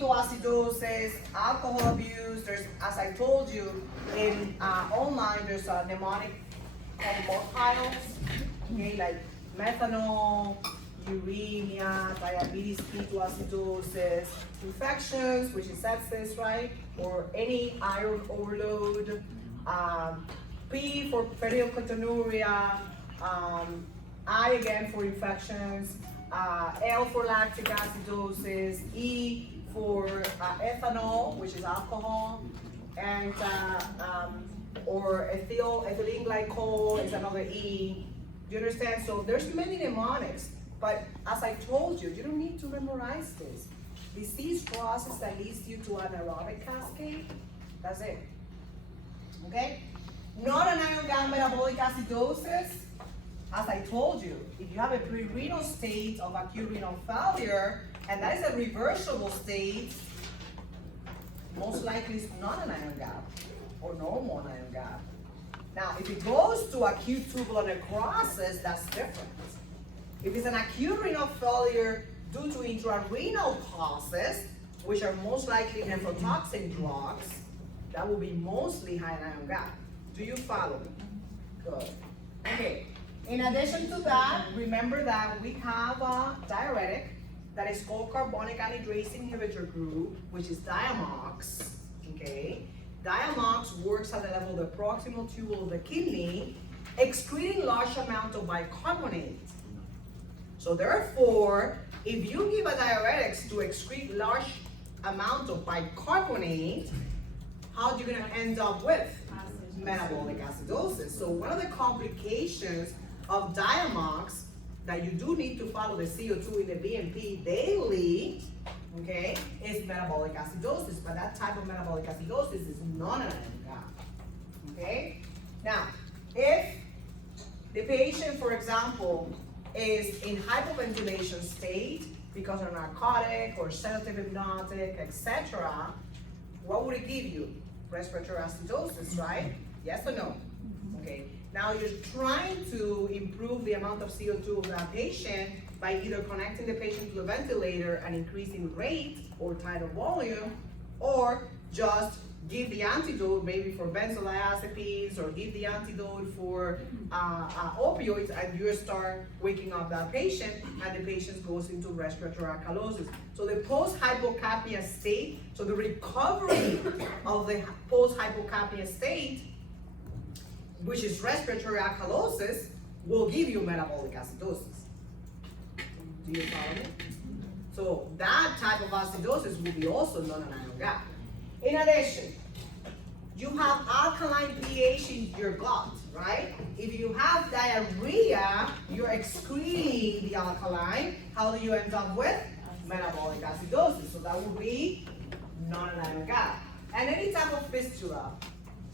ketoacidosis, alcohol abuse. There's, as I told you, in online, there's a mnemonic called piles, okay, like methanol, uremia, diabetes, ketoacidosis, infections, which is sepsis, right? Or any iron overload, P for phenylketonuria, I again for infections, L for lactic acidosis, E for ethanol, which is alcohol, and or ethylene glycol is another E. Do you understand? So there's many mnemonics, but as I told you, you don't need to memorize this. Disease process that leads you to an aerobic cascade, that's it. Okay? Non-anion gap metabolic acidosis, as I told you, if you have a pre-renal state of acute renal failure, and that is a reversible state, most likely it's non-anion gap or normal anion gap. Now, if it goes to acute tubular necrosis, that's different. If it's an acute renal failure due to intrarenal causes, which are most likely nephrotoxin drugs, that will be mostly high anion gap. Do you follow me? Good. Okay. In addition to that, remember that we have a diuretic that is called carbonic anhydrase inhibitor group, which is Diamox. Okay. Diamox works at the level of the proximal tubule of the kidney, excreting large amount of bicarbonate. So therefore, if you give a diuretics to excrete large amount of bicarbonate, how are you going to end up with metabolic acidosis? So one of the complications of Diamox that you do need to follow the CO2 in the BMP daily, okay, is metabolic acidosis. But that type of metabolic acidosis is non-anion gap. Okay? Now, if the patient, for example, is in hypoventilation state because of narcotic or sedative hypnotic, etc., what would it give you? Respiratory acidosis, right? Yes or no? Okay. Now you're trying to improve the amount of CO2 of that patient by either connecting the patient to the ventilator and increasing rate or tidal volume, or just give the antidote maybe for benzodiazepines or give the antidote for opioids, and you start waking up that patient and the patient goes into respiratory alkalosis. So the post-hypocapnia state, so the recovery of the post-hypocapnia state, which is respiratory alkalosis, will give you metabolic acidosis. Do you follow me? So that type of acidosis will be also non-anion gap. In addition, you have alkaline pH in your gut, right? If you have diarrhea, you're excreting the alkaline. How do you end up with? Metabolic acidosis. So that would be non-anion gap. And any type of fistula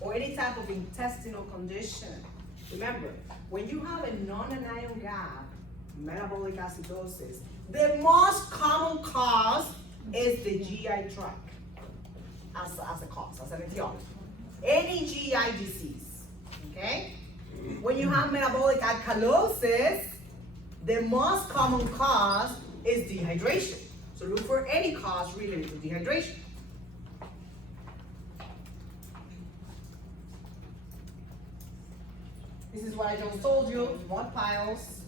or any type of intestinal condition, remember, when you have a non-anion gap metabolic acidosis, the most common cause is the GI tract. As a cause, as an etiology. Any GI disease, okay? When you have metabolic alkalosis, the most common cause is dehydration. So look for any cause related to dehydration. This is what I just told you, mud piles.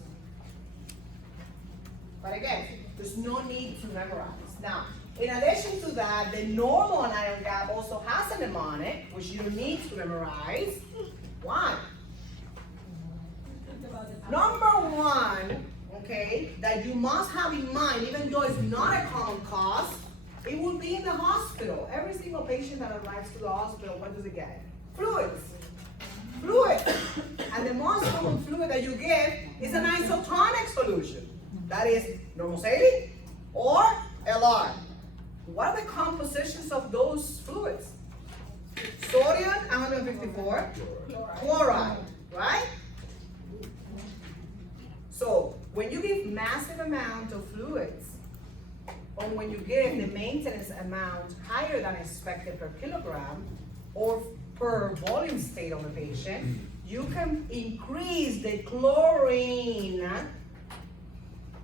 But again, there's no need to memorize. Now, in addition to that, the normal anion gap also has a mnemonic, which you need to memorize. Why? Number one, okay, that you must have in mind, even though it's not a common cause, it will be in the hospital. Every single patient that arrives to the hospital, what does it get? Fluids. Fluid. And the most common fluid that you get is an isotonic solution. That is normal saline or LR. What are the compositions of those fluids? Sodium, 154, chloride, right? So when you give massive amount of fluids, or when you give the maintenance amount higher than expected per kilogram, or per volume state of the patient, you can increase the chlorine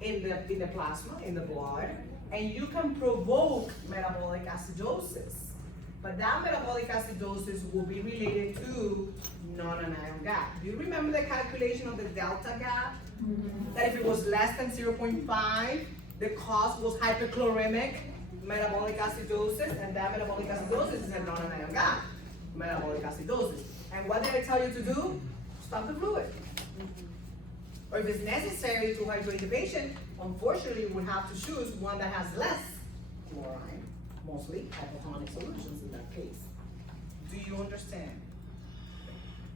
in the plasma, in the blood, and you can provoke metabolic metabolic acidosis. But that metabolic acidosis will be related to non-anion gap. Do you remember the calculation of the delta gap? That if it was less than 0.5, the cause was hyperchloremic metabolic acidosis, and that metabolic acidosis is a non-anion gap metabolic acidosis. And what did I tell you to do? Stop the fluid. Or if it's necessary to hydrate the patient, unfortunately, we would have to choose one that has less chlorine, mostly hypotonic solutions in that case. Do you understand?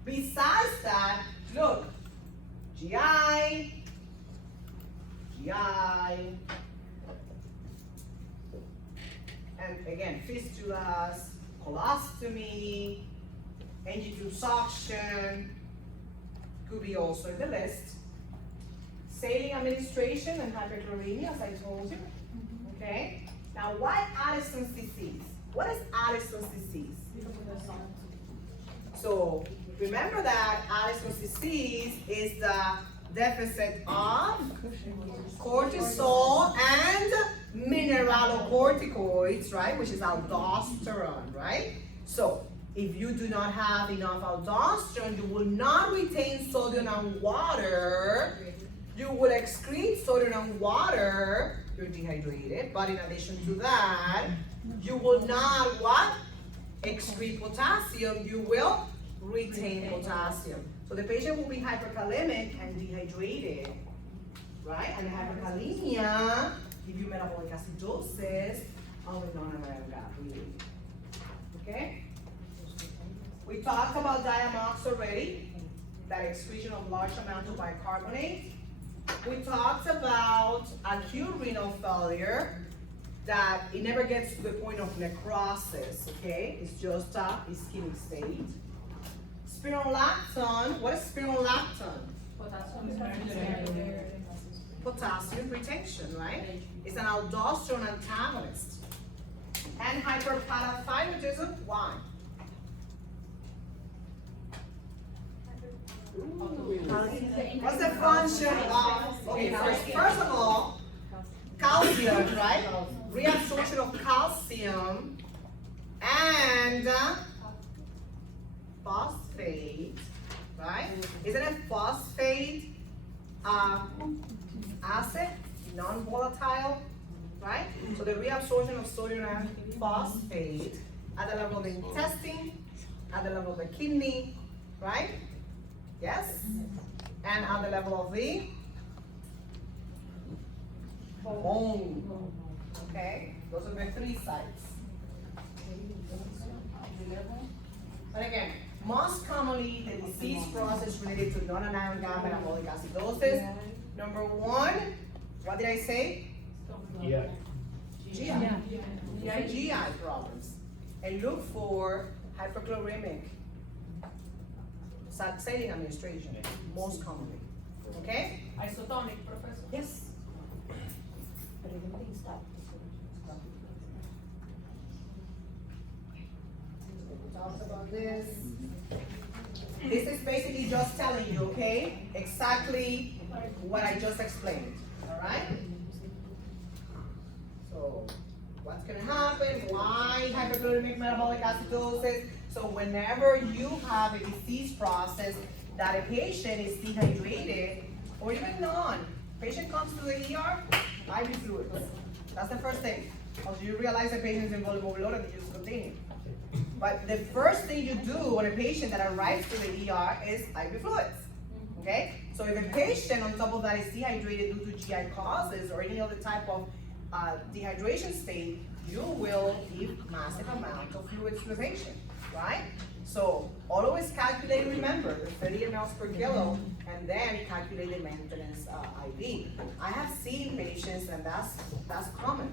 Besides that, look, GI, and again, fistulas, colostomy, NG2 suction, could be also in the list. Saline administration and hyperchloremia, as I told you. Okay? Now, why Addison's disease? What is Addison's disease? So, remember that Addison's disease is the deficit of cortisol and mineralocorticoids, right? Which is aldosterone, right? So, if you do not have enough aldosterone, you will not retain sodium and water. You will excrete sodium and water. You're dehydrated. But in addition to that, you will not what? Excrete potassium. You will retain potassium. So the patient will be hyperkalemic and dehydrated, right? And hyperkalemia give you metabolic acidosis of the non-anion gap. Okay? We talked about diamox already, that excretion of large amounts of bicarbonate. We talked about acute renal failure, that it never gets to the point of necrosis, okay? It's just a ischemic state. Spironolactone, what is spironolactone? Potassium retention, right? It's an aldosterone antagonist. And hyperparathyroidism, why? What's the function of, okay, first of all, calcium, right? Reabsorption of calcium and phosphate, right? Isn't it phosphate acid, non-volatile, right? So the reabsorption of sodium and phosphate at the level of the intestine, at the level of the kidney, right? Yes? And at the level of the bone. Okay? Those are the three sites. But again, most commonly the disease process related to non-anion gap metabolic acidosis. Number one, what did I say? GI problems. And look for hyperchloremic saline administration, most commonly. Okay? Isotonic, Professor. Yes. Talk about this. This is basically just telling you, okay, exactly what I just explained. All right? So, what's going to happen? Why hyperchloremic metabolic acidosis? So whenever you have a disease process that a patient is dehydrated, or even non, patient comes to the ER, IV fluids. That's the first thing. Because you realize the patient is in volume overload and you just continue. But the first thing you do on a patient that arrives to the ER is IV fluids. Okay? So if a patient on top of that is dehydrated due to GI causes or any other type of dehydration state, you will give massive amounts of fluids to the patient. Right? So always calculate, remember, the 30 mLs per kilo, and then calculate the maintenance IV. I have seen patients, and that's common,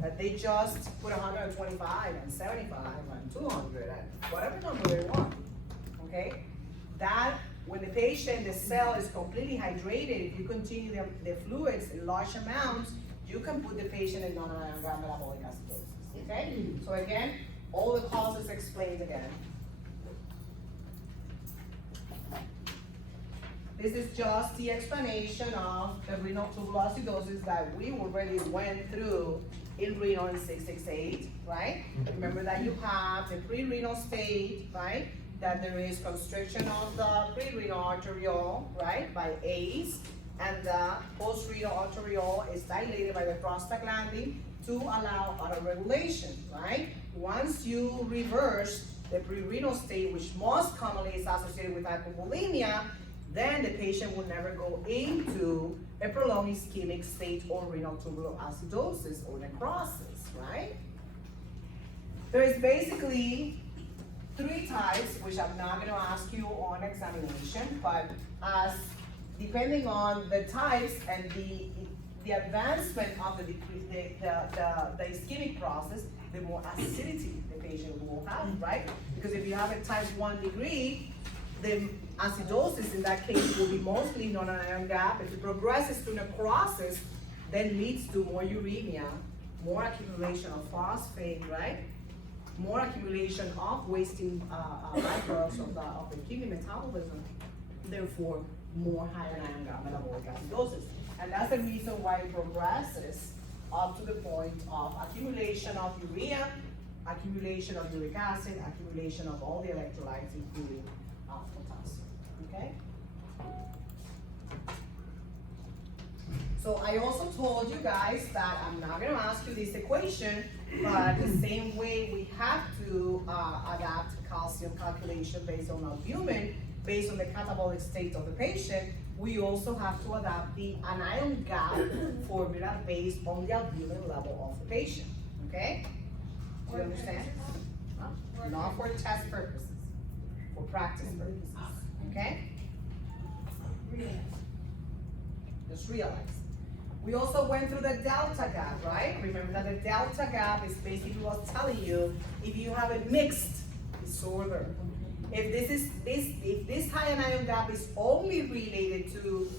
that they just put 125 and 75 and 200 and whatever number they want. Okay? That when the patient, the cell is completely hydrated, if you continue the fluids in large amounts, you can put the patient in non-anion gap metabolic acidosis. Okay? So again, all the causes explained again. This is just the explanation of the renal tubular acidosis that we already went through in renal in 668, right? Remember that you have the pre-renal state, right? That there is constriction of the pre-renal arteriole, right, by ACE, and the post-renal arteriole is dilated by the prostaglandin to allow autoregulation, right? Once you reverse the pre-renal state, which most commonly is associated with hypovolemia, then the patient will never go into a prolonged ischemic state or renal tubular acidosis or necrosis, right? There is basically 3 types, which I'm not going to ask you on examination, but as depending on the types and the advancement of the ischemic process, the more acidity the patient will have, right? Because if you have a type 1 degree, the acidosis in that case will be mostly non-ion gap. If it progresses to necrosis, then leads to more uremia, more accumulation of phosphate, right? More accumulation of wasting byproducts of the kidney metabolism, therefore more higher ion gap metabolic acidosis. And that's the reason why it progresses up to the point of accumulation of urea, accumulation of uric acid, accumulation of all the electrolytes, including potassium, okay? So I also told you guys that I'm not gonna ask you this equation, but the same way we have to adapt calcium calculation based on albumin, based on the catabolic state of the patient, we also have to adapt the anion gap formula based on the albumin level of the patient, okay? Do you understand? Not for test purposes, for practice purposes, okay? Just realize. We also went through the delta gap, right? Remember that the delta gap is basically what's telling you if you have a mixed disorder. If this high anion gap is only related to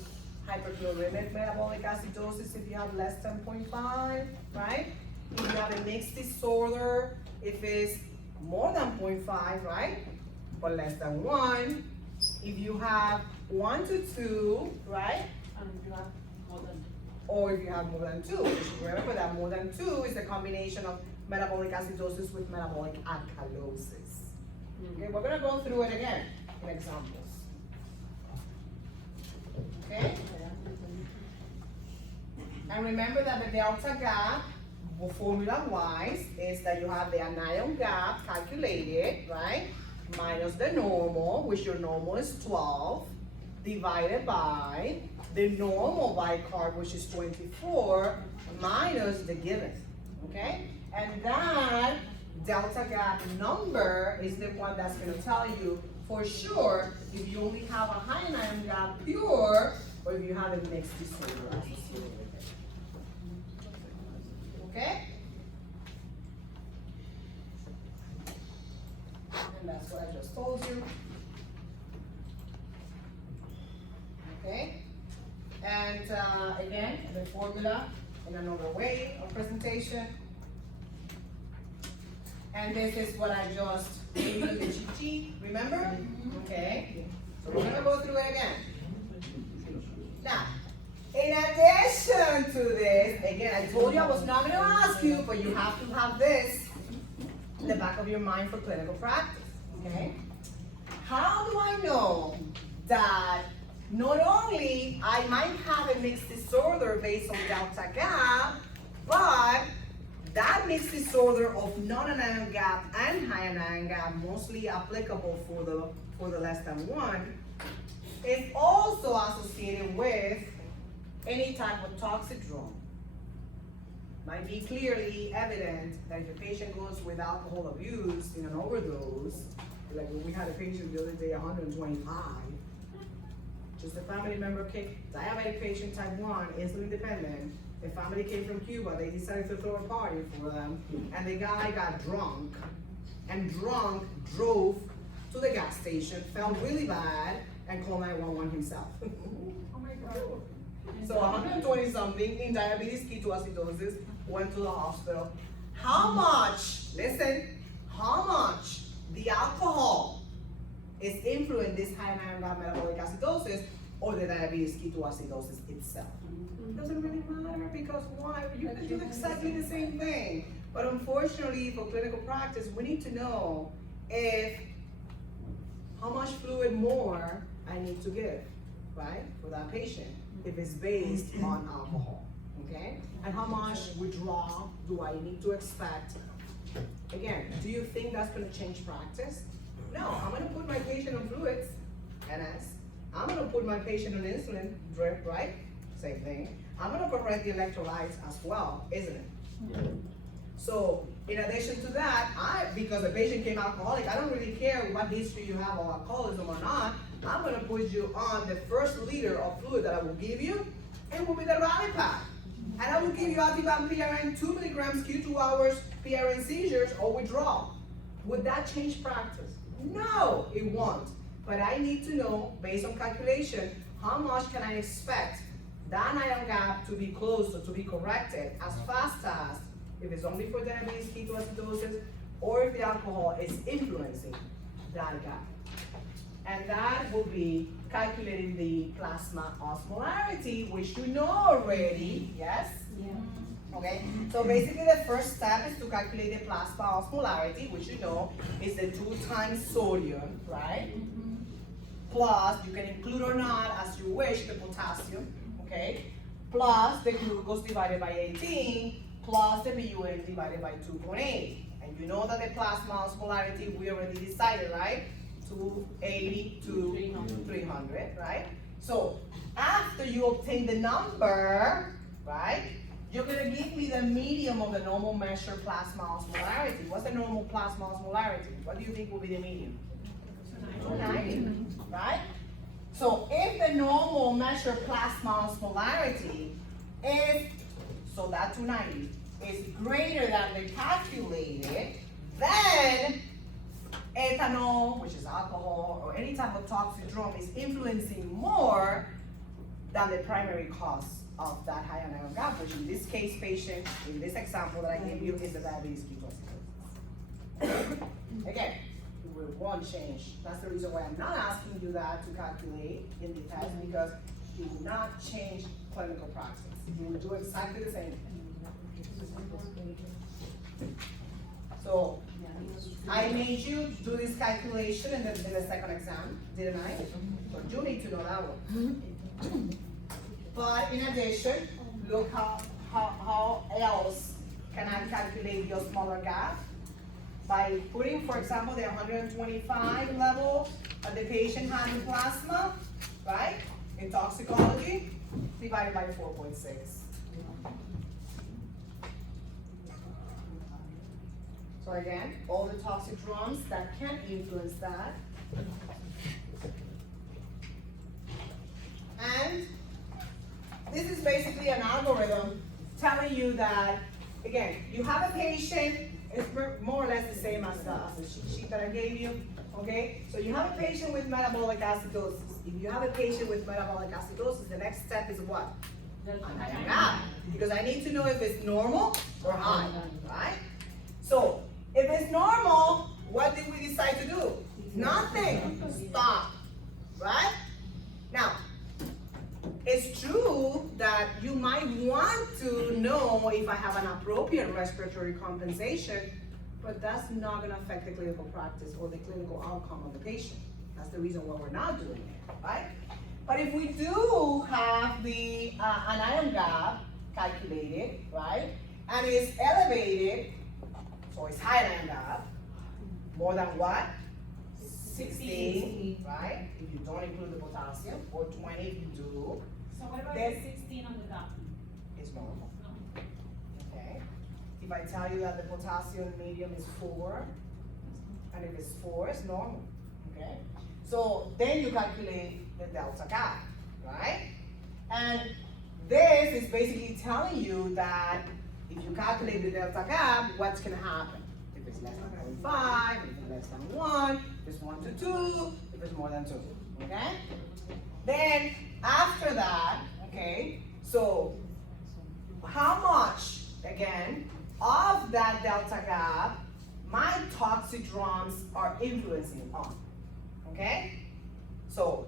hyperchloremic metabolic acidosis, if you have less than 0.5, right? If you have a mixed disorder, if it's more than 0.5, right? But less than 1. If you have 1 to 2, right? Or if you have more than 2, which remember that more than 2 is a combination of metabolic acidosis with metabolic alkalosis. Okay, we're gonna go through it again in examples. Okay? And remember that the delta gap, formula-wise, is that you have the anion gap calculated, right? Minus the normal, which your normal is 12, divided by the normal bicarb, which is 24, minus the given, okay? And that delta gap number is the one that's going to tell you for sure if you only have a high anion gap pure or if you have a mixed disorder associated with it. Okay? And that's what I just told you. Okay? And again, the formula in another way of presentation. And this is what I just gave you the cheat sheet, remember? Okay, so we're gonna go through it again. Now, in addition to this, again, I told you I was not gonna ask you, but you have to have this in the back of your mind for clinical practice, okay? How do I know that not only I might have a mixed disorder based on delta gap, but that mixed disorder of non-anion gap and high anion gap, mostly applicable for the less than 1, is also associated with any type of toxic drug. Might be clearly evident that if a patient goes with alcohol abuse in an overdose, like when we had a patient the other day, 125, just a family member kicked, diabetic patient type 1, insulin dependent. The family came from Cuba, they decided to throw a party for them, and the guy got drunk, and drove to the gas station, felt really bad, and called 911 himself. Oh my God. So 120 something in diabetes ketoacidosis, went to the hospital. How much, listen, how much the alcohol is influencing this high anion gap metabolic acidosis or the diabetes ketoacidosis itself. It doesn't really matter because why? You can do exactly the same thing. But unfortunately, for clinical practice, we need to know if how much fluid more I need to give, right, for that patient, if it's based on alcohol, okay? And how much withdrawal do I need to expect? Again, do you think that's gonna change practice? No, I'm gonna put my patient on fluids, NS. I'm gonna put my patient on insulin drip, right? Same thing. I'm gonna correct the electrolytes as well, isn't it? Yeah. So, in addition to that, because the patient came alcoholic, I don't really care what history you have of alcoholism or not. I'm gonna put you on the first liter of fluid that I will give you, and will be the rally pack. And I will give you Ativan PRN 2 milligrams Q2 hours PRN seizures or withdrawal. Would that change practice? No, it won't. But I need to know, based on calculation, how much can I expect that iron gap to be closed or to be corrected as fast as, if it's only for diabetes ketoacidosis, or if the alcohol is influencing that gap. And that will be calculating the plasma osmolarity, which you know already, yes? Yeah. Okay, so basically the first step is to calculate the plasma osmolarity, which you know is the 2 times sodium, right? Plus, you can include or not, as you wish, the potassium, okay? Plus the glucose divided by 18, plus the BUN divided by 2.8. And you know that the plasma osmolarity, we already decided, right? 280 to 300, right? So after you obtain the number, right, you're gonna give me the medium of the normal measured plasma osmolarity. What's the normal plasma osmolarity? What do you think will be the medium? 290, right? So if the normal measured plasma osmolarity is, so that 290 is greater than the calculated, then ethanol, which is alcohol, or any type of toxic drum is influencing more than the primary cause of that high iron gap, which in this case patient, in this example that I gave you, is the diabetes ketoacidosis. Again, it won't change. That's the reason why I'm not asking you that to calculate in the test, because it will not change clinical practice. You will do exactly the same thing. So, I made you do this calculation in the second exam, didn't I? So you need to know that one. But in addition, look how else can I calculate your smaller gap? By putting, for example, the 125 level that the patient had in plasma, right? In toxicology, divided by 4.6. So again, all the toxic drums that can influence that. And this is basically an algorithm telling you that, again, you have a patient, it's more or less the same as the sheet that I gave you, okay? So you have a patient with metabolic acidosis. If you have a patient with metabolic acidosis, the next step is what? Because I need to know if it's normal or high, right? So if it's normal, what did we decide to do? Nothing. Stop, right? Now, it's true that you might want to know if I have an appropriate respiratory compensation, but that's not going to affect the clinical practice or the clinical outcome of the patient. That's the reason why we're not doing it, right? But if we do have the an iron gap calculated, right, and it's elevated, so it's high iron gap, more than what? 16, right? If you don't include the potassium, or 20 if you do. So what about the 16 on the dot? It's normal. Okay. If I tell you that the potassium medium is 4, and if it's 4, it's normal. Okay. So then you calculate the delta gap, right? And this is basically telling you that if you calculate the delta gap, what's going to happen? If it's less than 0.5, if it's less than 1, if it's 1 to 2, if it's more than 2. Okay? Then after that, okay, so how much, again, of that delta gap my toxic drums are influencing on? Okay? So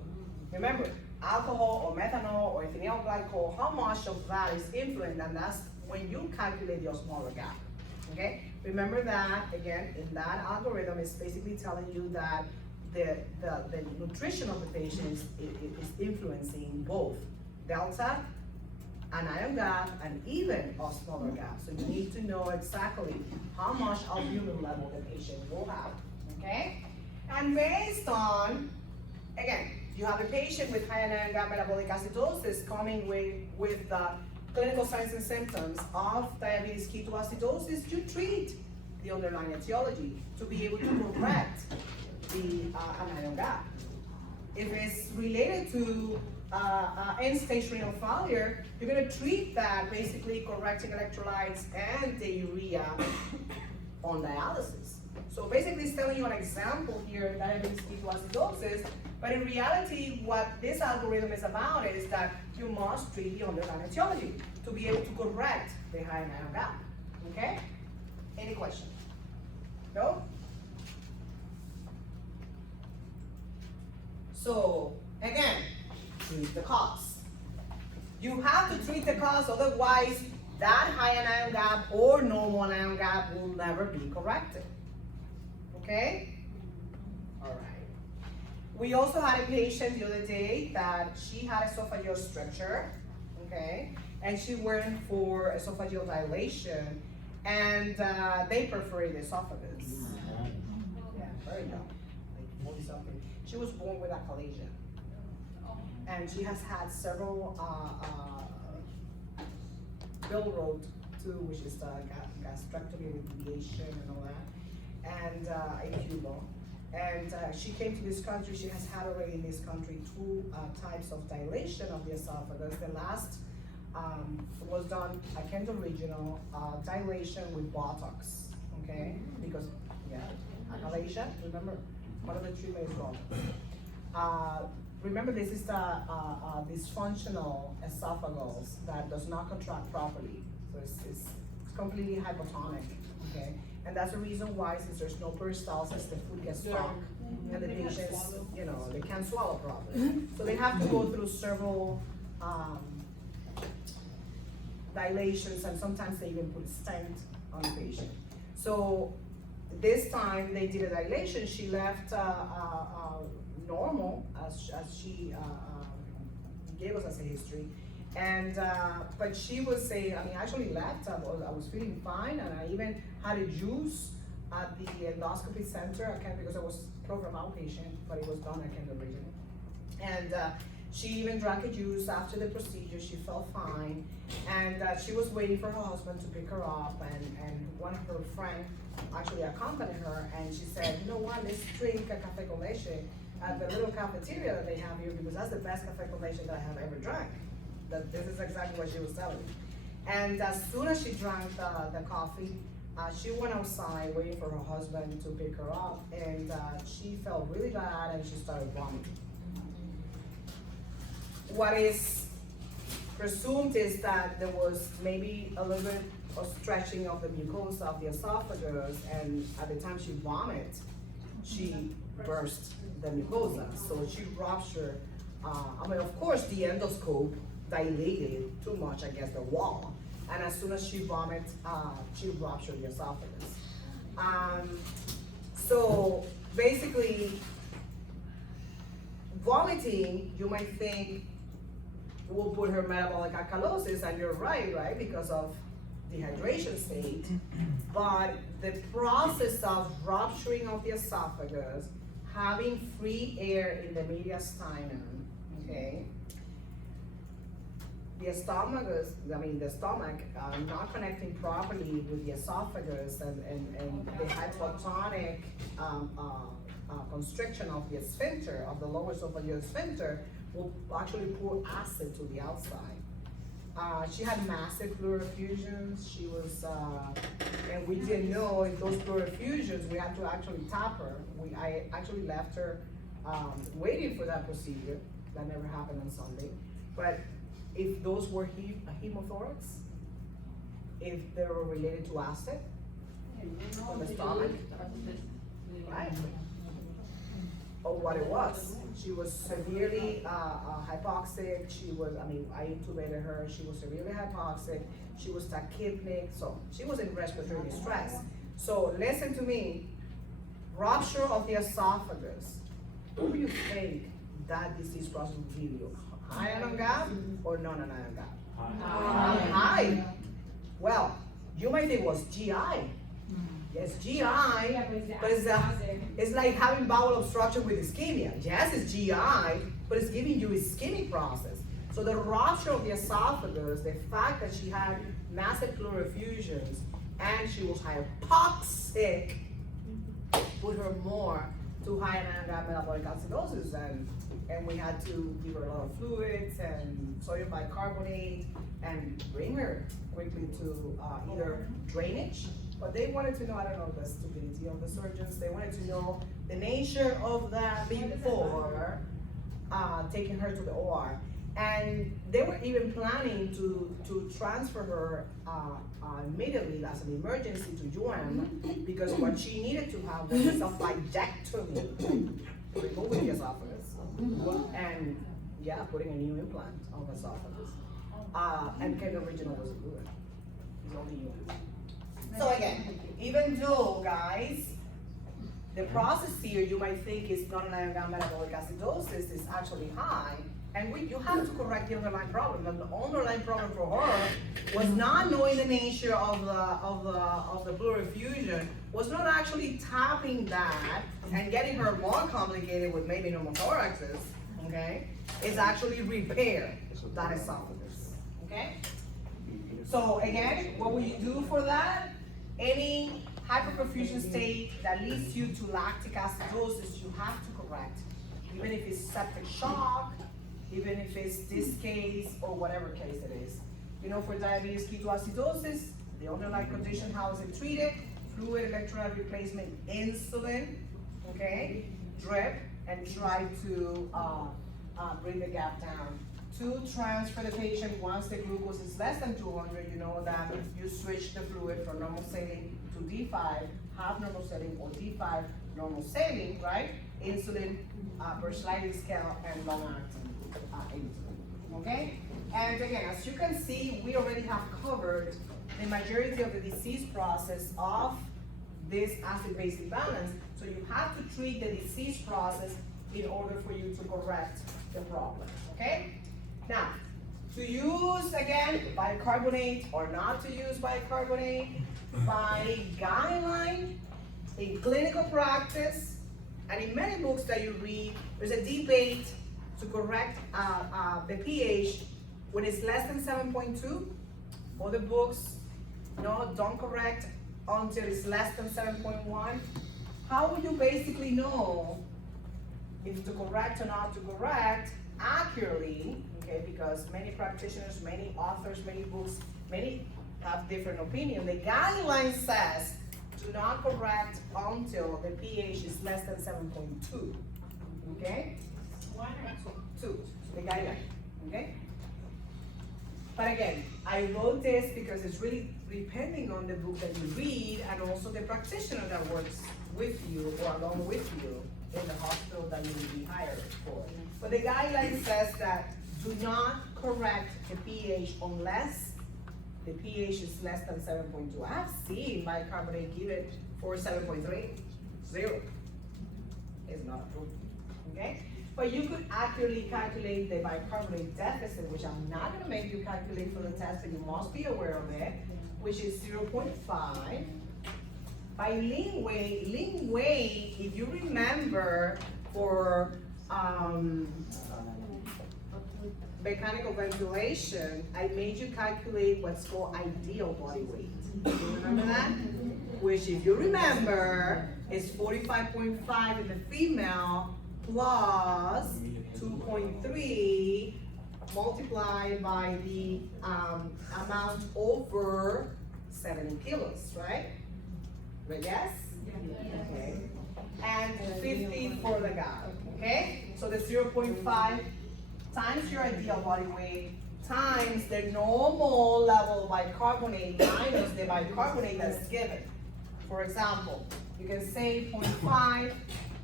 remember, alcohol or methanol or ethynyl glycol, how much of that is influent, and that's when you calculate the osmolar gap. Okay? Remember that, again, in that algorithm, it's basically telling you that the nutrition of the patient is influencing both delta, an ion gap, and even osmolar gap. So you need to know exactly how much albumin level the patient will have. Okay? And based on, again, you have a patient with high ion gap metabolic acidosis coming with clinical signs and symptoms of diabetes ketoacidosis, you treat the underlying etiology to be able to correct the anion gap. If it's related to end-stage renal failure, you're going to treat that basically correcting electrolytes and the urea on dialysis. So basically it's telling you an example here, diabetes ketoacidosis, but in reality what this algorithm is about is that you must treat the underlying etiology to be able to correct the high ion gap. Okay? Any question? No? So again, treat the cause. You have to treat the cause, otherwise that high ion gap or normal ion gap will never be corrected. Okay? All right. We also had a patient the other day that she had esophageal stricture, okay? And she went for esophageal dilation, and they perforated the esophagus. Yeah, very young, like 40 something. She was born with achalasia, and she has had several Bill too, which is gastrectomy with deviation and all that, and in Cuba. And she came to this country. She has had already in this country 2 types of dilation of the esophagus. The last was done a Kent original dilation with Botox, okay? Because, yeah, achalasia, remember, one of the treatment is Botox. Remember, this is the dysfunctional esophagus that does not contract properly. So it's completely hypotonic, okay? And that's the reason why, since there's no peristalsis, the food gets stuck, and the patients, you know, they can't swallow properly. So they have to go through several dilations, and sometimes they even put stent on the patient. So this time they did a dilation. She left normal, as she gave us as a history. And but she was saying, I mean, I actually left. I was feeling fine, and I even had a juice at the endoscopy center. I can't, because I was program outpatient, but it was done at Kent originally. And she even drank a juice after the procedure. She felt fine, and she was waiting for her husband to pick her up. And one of her friends actually accompanied her, and she said, you know what? Let's drink a café con leche at the little cafeteria that they have here, because that's the best café con leche that I have ever drank. This is exactly what she was telling me. And as soon as she drank the coffee, she went outside waiting for her husband to pick her up, and she felt really bad, and she started vomiting. What is presumed is that there was maybe a little bit of stretching of the mucosa of the esophagus, and at the time she vomited, she burst the mucosa. So she ruptured, I mean, of course, the endoscope dilated too much against the wall, and as soon as she vomited, she ruptured the esophagus. So basically, vomiting, you might think, will put her metabolic alkalosis, and you're right, because of dehydration state. But the process of rupturing of the esophagus, having free air in the mediastinum, okay, the stomach not connecting properly with the esophagus, and the hypotonic constriction of the sphincter, of the lower esophageal sphincter, will actually pour acid to the outside. She had massive pleural effusions. She was, and we didn't know if those pleural effusions, we had to actually tap her. I actually left her waiting for that procedure. That never happened on Sunday. But if those were hemothorax, if they were related to acid from the stomach, right? of what it was. She was severely hypoxic. I intubated her. She was severely hypoxic. She was tachypnic, so she was in respiratory distress. So listen to me, rupture of the esophagus. What do you think that disease process will give you? High iron gap or non-iron gap? High. Well, you might think it was GI. Yes, GI, but it's like having bowel obstruction with ischemia. Yes, it's GI, but it's giving you ischemic process. So the rupture of the esophagus, the fact that she had massive pleural effusions and she was hypoxic, put her more to high iron metabolic acidosis, and we had to give her a lot of fluids and sodium bicarbonate and bring her quickly to either drainage. But they wanted to know, I don't know the stupidity of the surgeons, they wanted to know the nature of that before taking her to the OR. And they were even planning to transfer her immediately as an emergency to UM because what she needed to have was a self-flyectomy, removing the esophagus, and putting a new implant of esophagus. And Kendall Regional doesn't do it, it's only UM. So again, even though, guys, the process here you might think is non-iron metabolic acidosis is actually high, and you have to correct the underlying problem. And the underlying problem for her was not knowing the nature of the pleural effusion, was not actually tapping that and getting her more complicated with maybe pneumothoraxes. Okay, it's actually repair that esophagus. Okay. So again, what will you do for that? Any hyperperfusion state that leads you to lactic acidosis, you have to correct. Even if it's septic shock, even if it's this case or whatever case it is. You know, for diabetes ketoacidosis, the underlying condition, how is it treated? Fluid electrolyte replacement, insulin, okay? Drip, and try to bring the gap down. To transfer the patient, once the glucose is less than 200, you know that you switch the fluid from normal saline to D5, half normal saline, or D5 normal saline, right? Insulin per sliding scale and long-acting insulin, okay? And again, as you can see, we already have covered the majority of the disease process of this acid-base imbalance. So you have to treat the disease process in order for you to correct the problem, okay? Now, to use, again, bicarbonate or not to use bicarbonate, by guideline, in clinical practice, and in many books that you read, there's a debate to correct the pH when it's less than 7.2. Other books, no, don't correct until it's less than 7.1. How will you basically know if to correct or not to correct accurately? Okay, because many practitioners, many authors, many books, many have different opinion. The guideline says do not correct until the pH is less than 7.2. Okay? 1 or 2? 2, the guideline. Okay? But again, I wrote this because it's really depending on the book that you read and also the practitioner that works with you or along with you in the hospital that you will be hired for. But the guideline says that do not correct the pH unless the pH is less than 7.2. I have seen bicarbonate give it for 7.3, 0. It's not approved, okay? But you could accurately calculate the bicarbonate deficit, which I'm not gonna make you calculate for the test, but you must be aware of it, which is 0.5. By lean weight, if you remember for mechanical ventilation, I made you calculate what's called ideal body weight. Do you remember that? Which, if you remember, is 45.5 in the female plus 2.3 multiplied by the amount over 70 kilos, right? But yes? Okay. And 50 for the guy, okay? So the 0.5 times your ideal body weight times the normal level of bicarbonate minus the bicarbonate that's given. For example, you can say 0.5,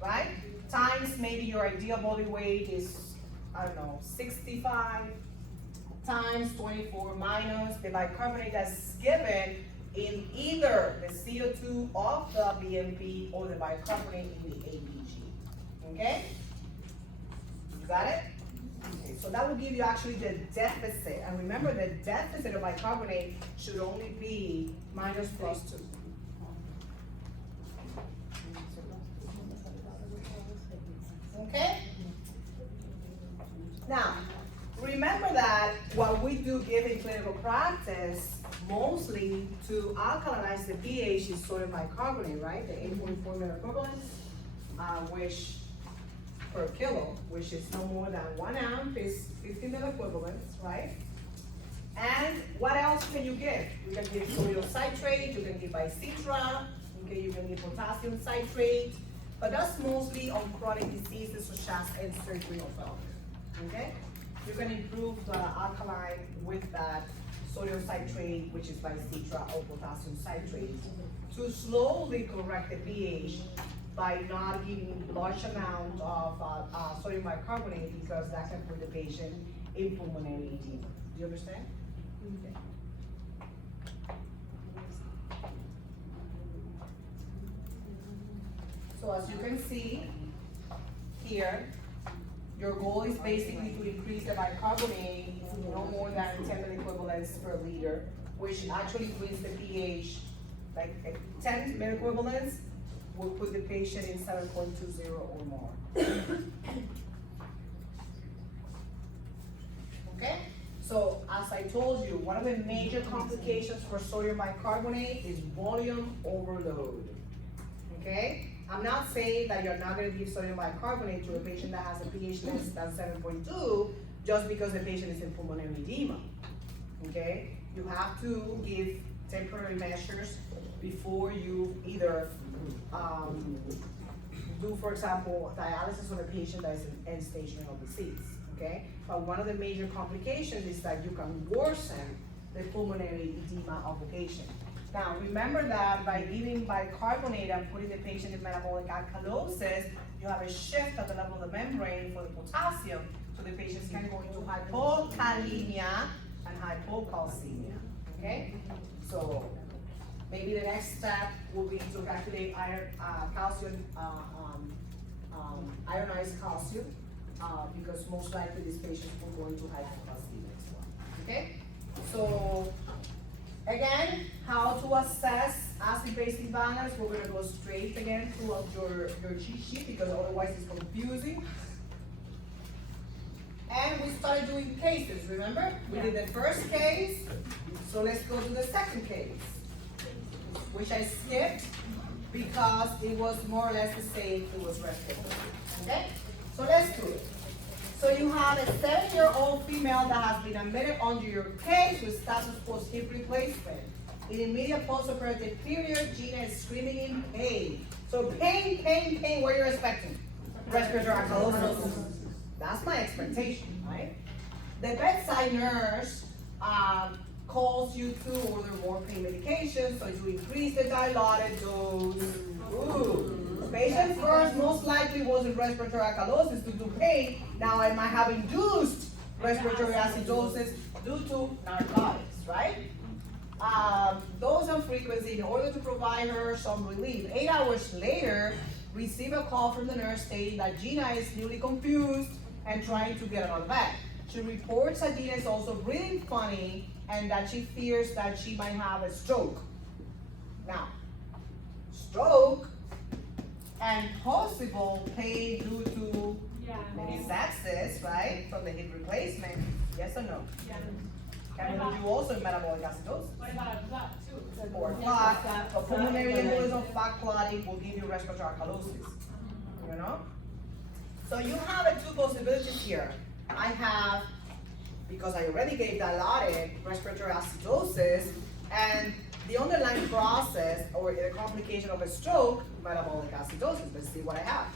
right? times maybe your ideal body weight is, I don't know, 65, times 24 minus the bicarbonate that's given in either the CO2 of the BMP or the bicarbonate in the ABG. Okay? You got it? Okay, so that will give you actually the deficit. And remember, the deficit of bicarbonate should only be minus plus 2. Okay? Now, remember that what we do give in clinical practice, mostly to alkalinize the pH is sodium bicarbonate, right? The 8.4 milliequivalents, which per kilo, which is no more than 1 ounce, is 50 milliequivalents, right? And what else can you give? You can give sodium citrate, you can give bicitra, okay, you can give potassium citrate, but that's mostly on chronic diseases such as end-stage renal failure, okay? You can improve the alkaline with that sodium citrate, which is bicitra or potassium citrate, to slowly correct the pH by not giving large amount of sodium bicarbonate, because that can put the patient in pulmonary edema. Do you understand? Okay. So as you can see here, your goal is basically to increase the bicarbonate no more than 10 milliequivalents per liter, which actually brings the pH, like 10 milliequivalents will put the patient in 7.20 or more. Okay? So as I told you, one of the major complications for sodium bicarbonate is volume overload. Okay? I'm not saying that you're not going to give sodium bicarbonate to a patient that has a pH less than 7.2 just because the patient is in pulmonary edema. Okay? You have to give temporary measures before you either do, for example, dialysis on a patient that is in end-stage renal disease. Okay? But one of the major complications is that you can worsen the pulmonary edema of the patient. Now, remember that by giving bicarbonate and putting the patient in metabolic alkalosis, you have a shift at the level of the membrane for the potassium, so the patients can go into hypokalemia and hypocalcemia. Okay? So maybe the next step will be to calculate ionized calcium, because most likely these patients will go into hypocalcemia as well. Okay? So again, how to assess acid-base imbalance, we're going to go straight again through your cheat sheet, because otherwise it's confusing. And we started doing cases, remember? We did the first case, so let's go to the second case, which I skipped because it was more or less the same, it was respiratory. Okay? So let's do it. So you have a 7-year-old female that has been admitted under your case with status post hip replacement. In immediate postoperative period, Gina is screaming in pain. So pain, pain, pain, what are you expecting? Respiratory alkalosis. That's my expectation, right? The bedside nurse calls you to order more pain medication, so you increase the dilaudid dose. Ooh. The patient first most likely was in respiratory alkalosis due to pain. Now I might have induced respiratory acidosis due to narcotics, right? Dose and frequency in order to provide her some relief. 8 hours later, receive a call from the nurse stating that Gina is newly confused and trying to get out of bed. She reports that Gina is also breathing funny and that she fears that she might have a stroke. Now, stroke and possible pain due to sepsis, right, from the hip replacement, yes or no? Yeah. Can we do also metabolic acidosis? What about a clot too? Or clot, a pulmonary embolism, fat clotting will give you respiratory alkalosis, you know? So you have two possibilities here. I have, because I already gave dilaudid respiratory acidosis, and the underlying process or a complication of a stroke, metabolic acidosis. Let's see what I have.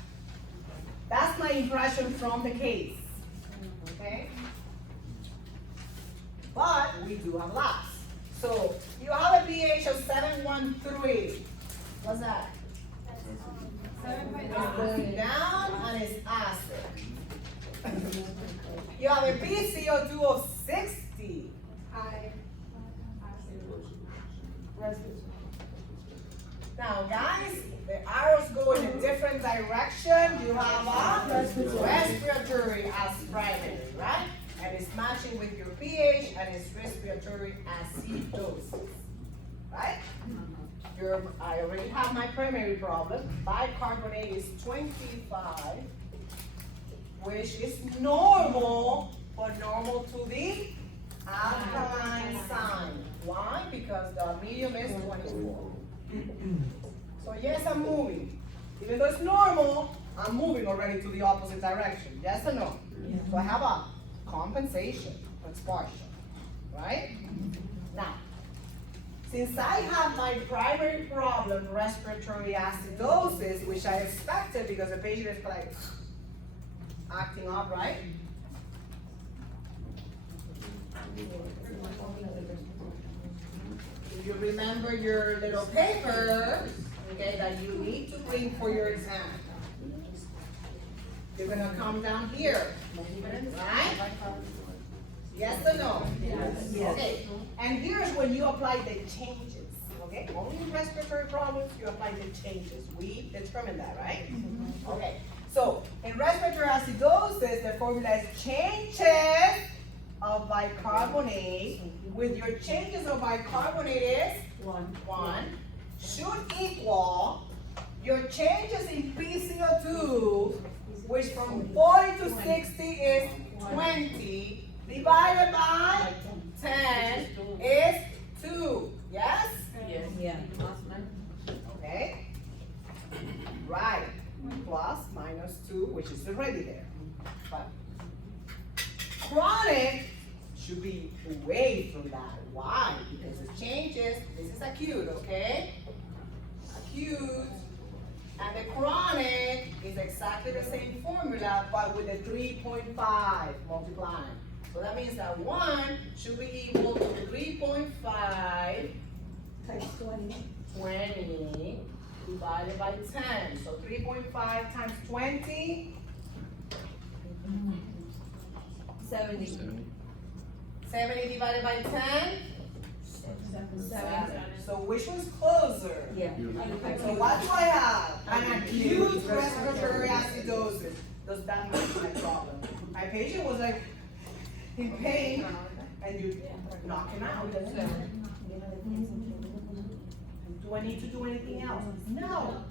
That's my impression from the case, okay? But we do have labs. So you have a pH of 713. What's that? It's going down have a PCO2 of 60. Now guys, the arrows go in a different direction. You have a respiratory as primary, right? And it's matching with your pH and it's respiratory acidosis, right? I already have my primary problem. Bicarbonate is 25, which is normal, but normal to the alkaline sign. Why? Because the medium is 24. So yes, I'm moving. Even though it's normal, I'm moving already to the opposite direction. Yes or no? Yeah. So I have a compensation, but it's partial, right? Now, since I have my primary problem, respiratory acidosis, which I expected because the patient is like acting up, right? If you remember your little paper, okay, that you need to bring for your exam, you're gonna come down here, right? Yes or no? Yes. Okay, and here's when you apply the changes, okay? Only in respiratory problems, you apply the changes. We determined that, right? Okay, so in respiratory acidosis, the formula is changes of bicarbonate with your changes of bicarbonate is 1 should equal your changes in PCO2, which from 40 to 60 is 20, divided by 10 is 2. Yes? Yes. Yeah. Okay. Right. Plus, minus 2, which is already there. But chronic should be away from that. Why? Because it changes. This is acute, okay? Acute. And the chronic is exactly the same formula, but with a 3.5 multiplying. So that means that 1 should be equal to 3.5 Times 20. 20 divided by 10. So 3.5 times 20. 70. 70 divided by 10. 7. So which one's closer? Yeah. So what do I have? An acute respiratory acidosis. Does that match my problem? My patient was like in pain, and you knock him out. Do I need to do anything else? No.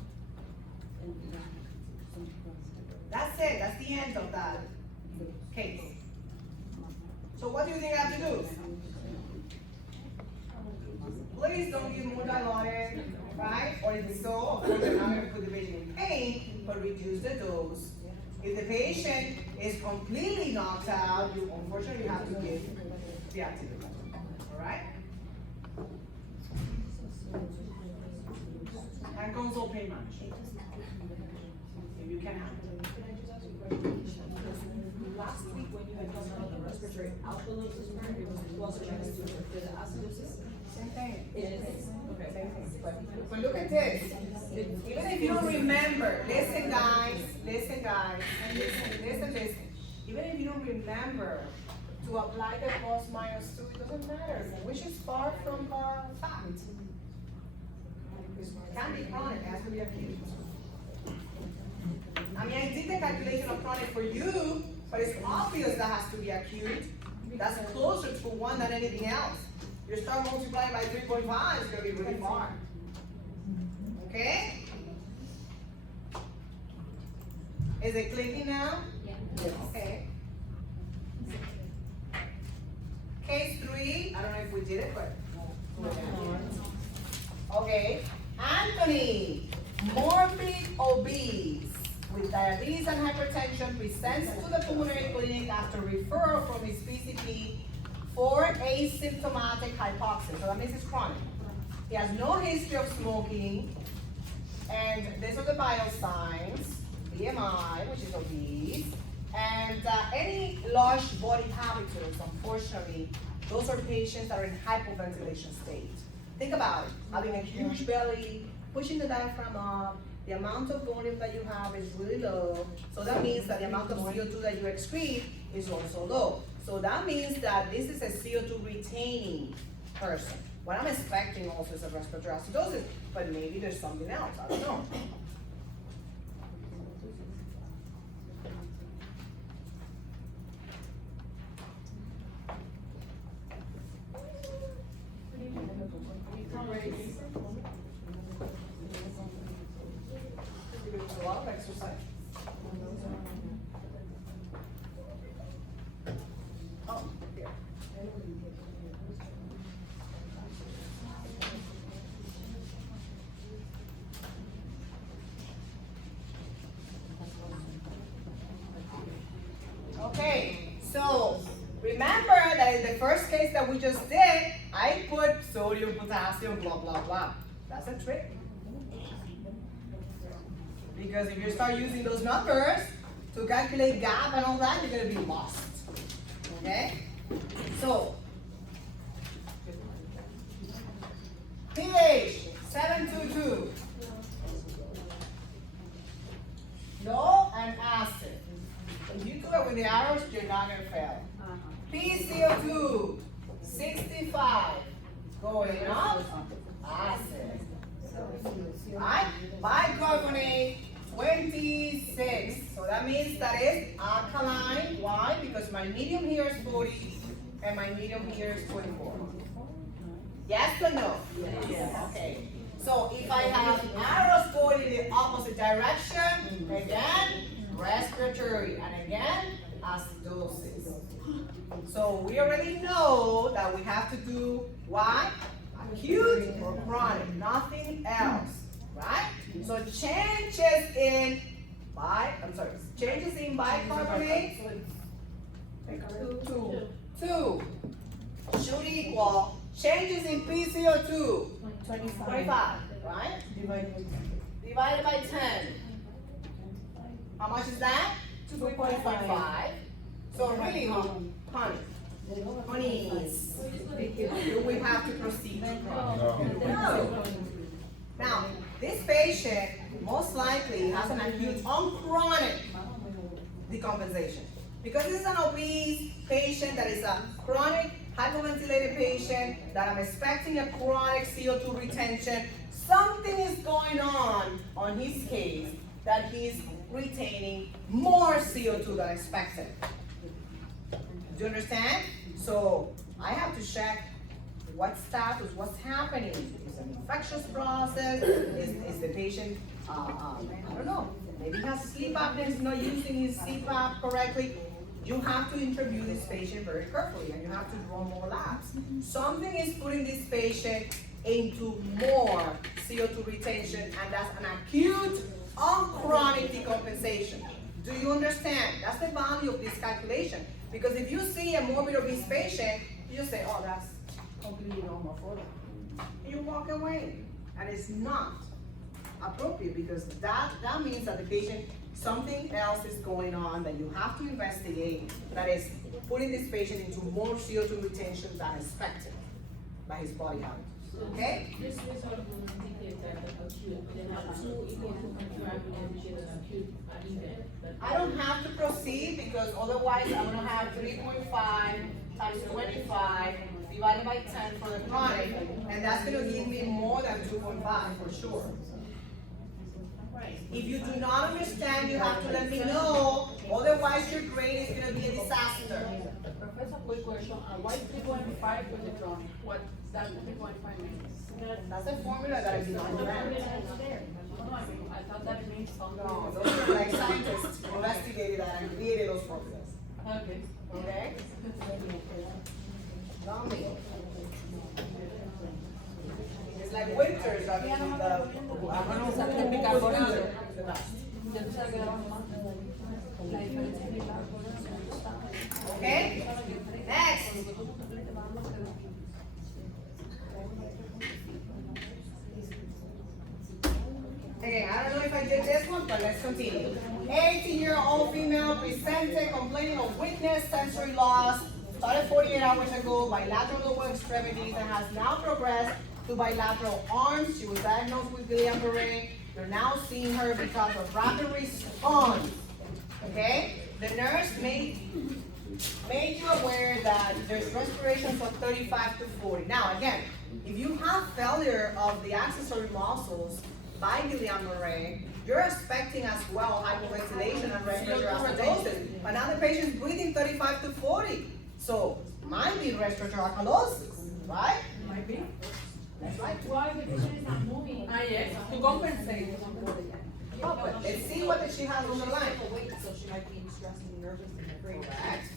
That's it. That's the end of that case. So what do you think I have to do? Please don't give more dilaudid, right? Or if so, of course, you're not going to put the patient in pain, but reduce the dose. If the patient is completely knocked out, you unfortunately have to give the activity. All right? And consult pain management. If you can handle it. Last week when you had talked about the respiratory alkalosis part, it was also trying to do the acidosis. Same thing. It is. Okay. Same thing. But look at this. Even if you don't remember, listen guys, and listen. Even if you don't remember to apply the plus minus 2, it doesn't matter, which is far from fact. It can be chronic, it has to be acute. I mean, I did the calculation of chronic for you, but it's obvious that has to be acute. That's closer to 1 than anything else. You start multiplying by 3.5, it's going to be really far. Okay? Is it clicking now? Yes. Okay. Case 3, I don't know if we did it, but. Okay. Anthony, morbid obese with diabetes and hypertension presents to the pulmonary clinic after referral from his PCP for asymptomatic hypoxia. So that means it's chronic. He has no history of smoking, and these are the vital signs, BMI, which is obese, and any large body habitus, unfortunately, those are patients that are in hypoventilation state. Think about it, having a huge belly, pushing the diaphragm up, the amount of volume that you have is really low. So that means that the amount of CO2 that you excrete is also low. So that means that this is a CO2 retaining person. What I'm expecting also is a respiratory acidosis, but maybe there's something else, I don't know. It's a lot of exercise. Oh, here. Okay, so remember that in the first case that we just did, I put sodium, potassium, blah, blah, blah. That's a trick. Because if you start using those numbers to calculate gap and all that, you're gonna be lost. Okay? So, pH 722. Low and acid. If you do it with the arrows, you're not gonna fail. PCO2 65. Going up, acid. Right? Bicarbonate 26. So that means that is alkaline. Why? Because my medium here is 40 and my medium here is 24. Yes or no? Yes. Okay. So if I have arrows going in the opposite direction, again, respiratory, and again, acidosis. So we already know that we have to do what? Acute or chronic, nothing else, right? So changes in bicarbonate, two should equal changes in PCO2, 25, right? Divided by 10. How much is that? 2.5. So really, honeys, do we have to proceed? No. Now, this patient most likely has an acute on chronic decompensation. Because this is an obese patient that is a chronic hypoventilated patient that I'm expecting a chronic CO2 retention, something is going on his case that he's retaining more CO2 than expected. Do you understand? So I have to check what status, what's happening. Is it an infectious process? Is the patient, I don't know, maybe he has sleep apnea, he's not using his CPAP correctly. You have to interview this patient very carefully and you have to draw more labs. Something is putting this patient into more CO2 retention, and that's an acute or chronic decompensation. Do you understand? That's the value of this calculation. Because if you see a morbid obese patient, you just say, oh, that's completely normal for them. And you walk away. And it's not appropriate because that means that the patient, something else is going on that you have to investigate that is putting this patient into more CO2 retention than expected by his body habits. Okay? This result will indicate that the acute, then have two equal to confirm and indicate an acute event. I don't have to proceed because otherwise I'm gonna have 3.5 times 25 divided by 10 for the chronic, and that's gonna give me more than 2.5 for sure. If you do not understand, you have to let me know, otherwise your grade is gonna be a disaster. Professor, quick question, why 3.5 for the chronic? What does 3.5 mean? That's a formula that I did not learn. I thought that means something. No, those are like scientists investigated that and created those formulas. Okay. Okay? Not me. It's like winters, I mean, okay? Next. Okay, I don't know if I did this one, but let's continue. 18-year-old female presented complaining of weakness, sensory loss, started 48 hours ago, bilateral lower extremities, and has now progressed to bilateral arms. She was diagnosed with Guillain-Barré. You're now seeing her because of rapid response. Okay? The nurse made you aware that there's respirations of 35 to 40. Now again, if you have failure of the accessory muscles by Guillain-Barré, you're expecting as well hypoventilation and respiratory acidosis. But now the patient's breathing 35 to 40. So might be respiratory alkalosis, right? Might be. That's right. Why the patient is not moving? Yes, to compensate. Oh, but let's see what that she has on the line. So she might be stressed and nervous and afraid. Correct.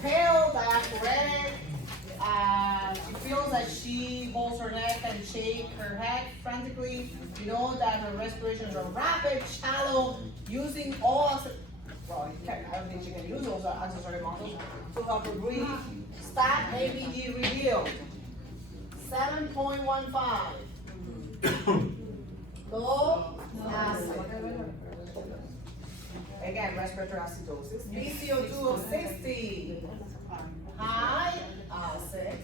Pale, diaphoretic. She feels that she holds her neck and shake her head frantically. You know that her respirations are rapid, shallow, using all, well, I don't think she can use those accessory muscles to help her breathe. Stat ABG revealed 7.15. Low acid. Again, respiratory acidosis. PCO2 of 60. High acid.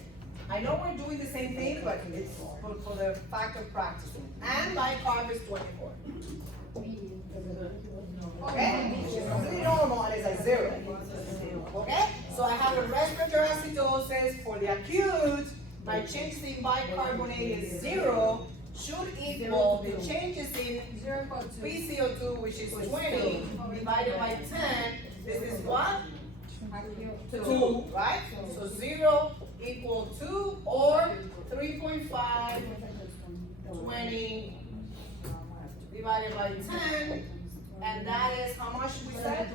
I know we're doing the same thing, but it's for the fact of practicing. And bicarb is 24. Okay? It's completely normal and it's at 0. Okay? So I have a respiratory acidosis for the acute. My changes in bicarbonate is 0. Should equal the changes in PCO2, which is 20, divided by 10. This is what? 2, right? So 0 equal 2 or 3.5, 20 divided by 10. And that is how much we said?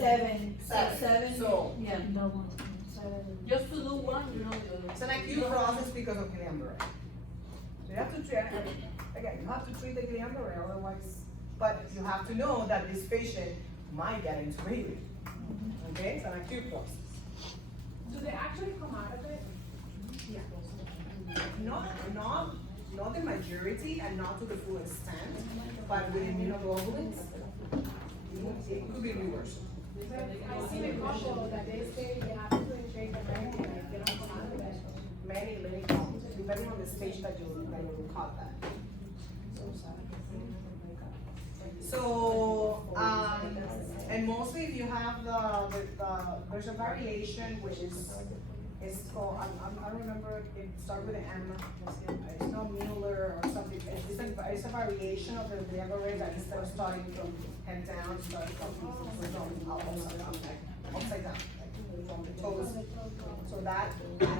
7. 7. So, Yeah. Just to do one, you know. it's an acute process because of Guillain-Barré. So you have to treat, again, you have to treat the Guillain-Barré, otherwise, but you have to know that this patient might get intubated. Okay, it's an acute process. Do they actually come out of it? Not the majority and not to the full extent, but with immunoglobulins, it could be reversed. I've seen a couple that they say they have to drink the brain and they don't come out of it. Many problems, depending on the stage that you caught that. So, and mostly if you have there's a variation which is, it's called, I don't remember, it starts with an M, it's not Mueller or something, it's a variation of the Guillain-Barré that instead of starting from head down, starts from upside down, like from the toes. So that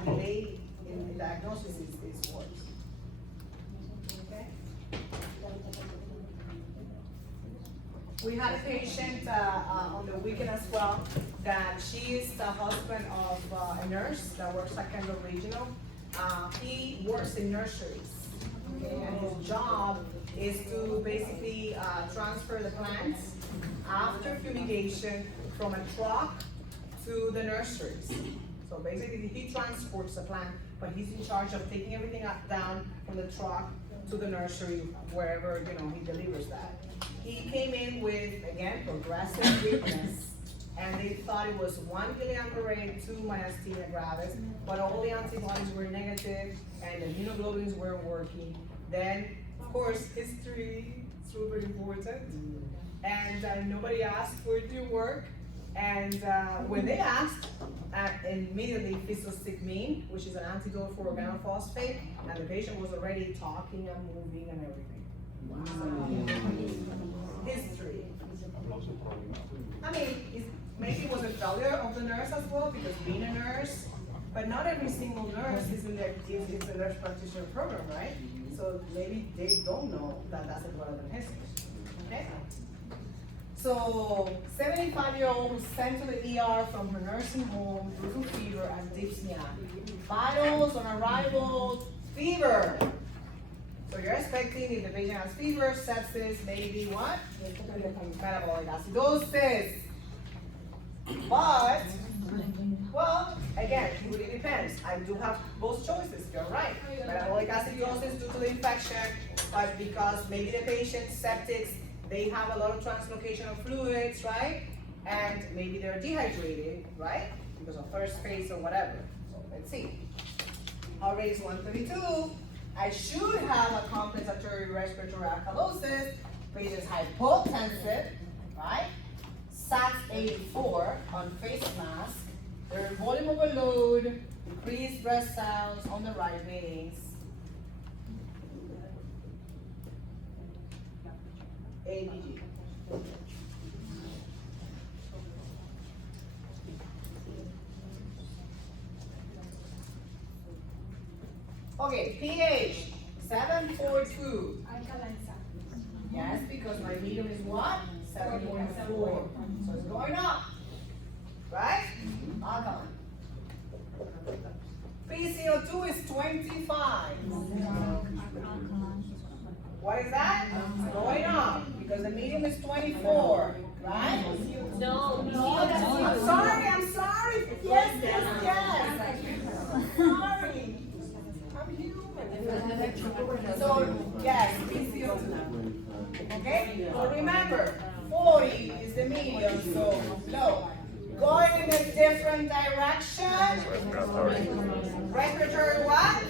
delay in diagnosis is worse. Okay? We had a patient on the weekend as well, that she is the husband of a nurse that works at Kendall Regional. He works in nurseries, okay, and his job is to basically transfer the plants after fumigation from a truck to the nurseries. So basically he transports the plant, but he's in charge of taking everything down from the truck to the nursery, wherever, he delivers that. He came in with, again, progressive weakness, and they thought it was 1 Guillain-Barré, 2 myasthenia gravis, but all the antibodies were negative, and the immunoglobulins weren't working. Then, of course, history is super important, and nobody asked for it to work, and when they asked, immediately physostigmine, which is an antidote for organophosphate, and the patient was already talking and moving and everything. Wow. History. I mean, maybe it was a failure of the nurse as well, because being a nurse, but not every single nurse is in the nurse practitioner program, right? So maybe they don't know that that's a relevant history. Okay? So, 75-year-old was sent to the ER from her nursing home due to fever and dyspnea. Vitals on arrival, fever. So you're expecting if the patient has fever, sepsis, maybe what? Metabolic acidosis. But, well, again, it really depends. I do have both choices, you're right. Metabolic acidosis due to the infection, but because maybe the patient's septic, they have a lot of translocation of fluids, right? And maybe they're dehydrated, right? Because of first phase or whatever. So let's see. Heart rate is 132. I should have a compensatory respiratory alkalosis, patient's hypotensive, right? SATs 84 on face mask, their volume overload, increased breast cells on the right veins. ABG. Okay, pH 7.42. Yes, because my medium is what? 7.4. So it's going up. Right? Alkaline. PCO2 is 25. What is that? It's going up because the medium is 24. Right? No, I'm sorry, I'm sorry. Yes, yes, yes. Sorry. I'm human. So, yes, PCO2. Okay? So remember, 40 is the medium, so low. Going in a different direction. Respiratory what?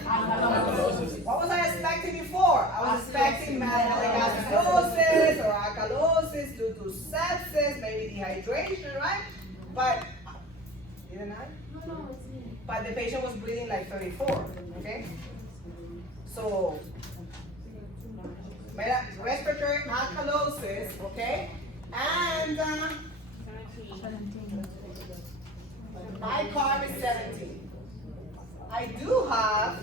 What was I expecting before? I was expecting metabolic acidosis or alkalosis due to sepsis, maybe dehydration, right? But, didn't I? No, it's me. But the patient was breathing like 34, okay? So, respiratory alkalosis, okay? And my carb is 17. I do have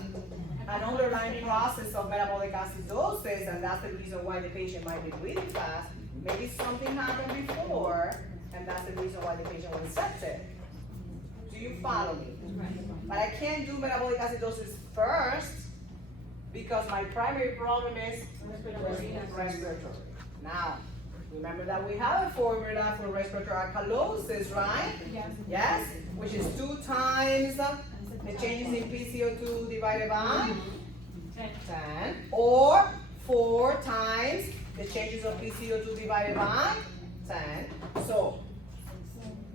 an underlying process of metabolic acidosis, and that's the reason why the patient might be breathing fast. Maybe something happened before, and that's the reason why the patient was septic. Do you follow me? But I can't do metabolic acidosis first because my primary problem is respiratory. Now, remember that we have a formula for respiratory alkalosis, right? Yes. Which is 2 times the changes in PCO2 divided by 10, or 4 times the changes of PCO2 divided by 10. So,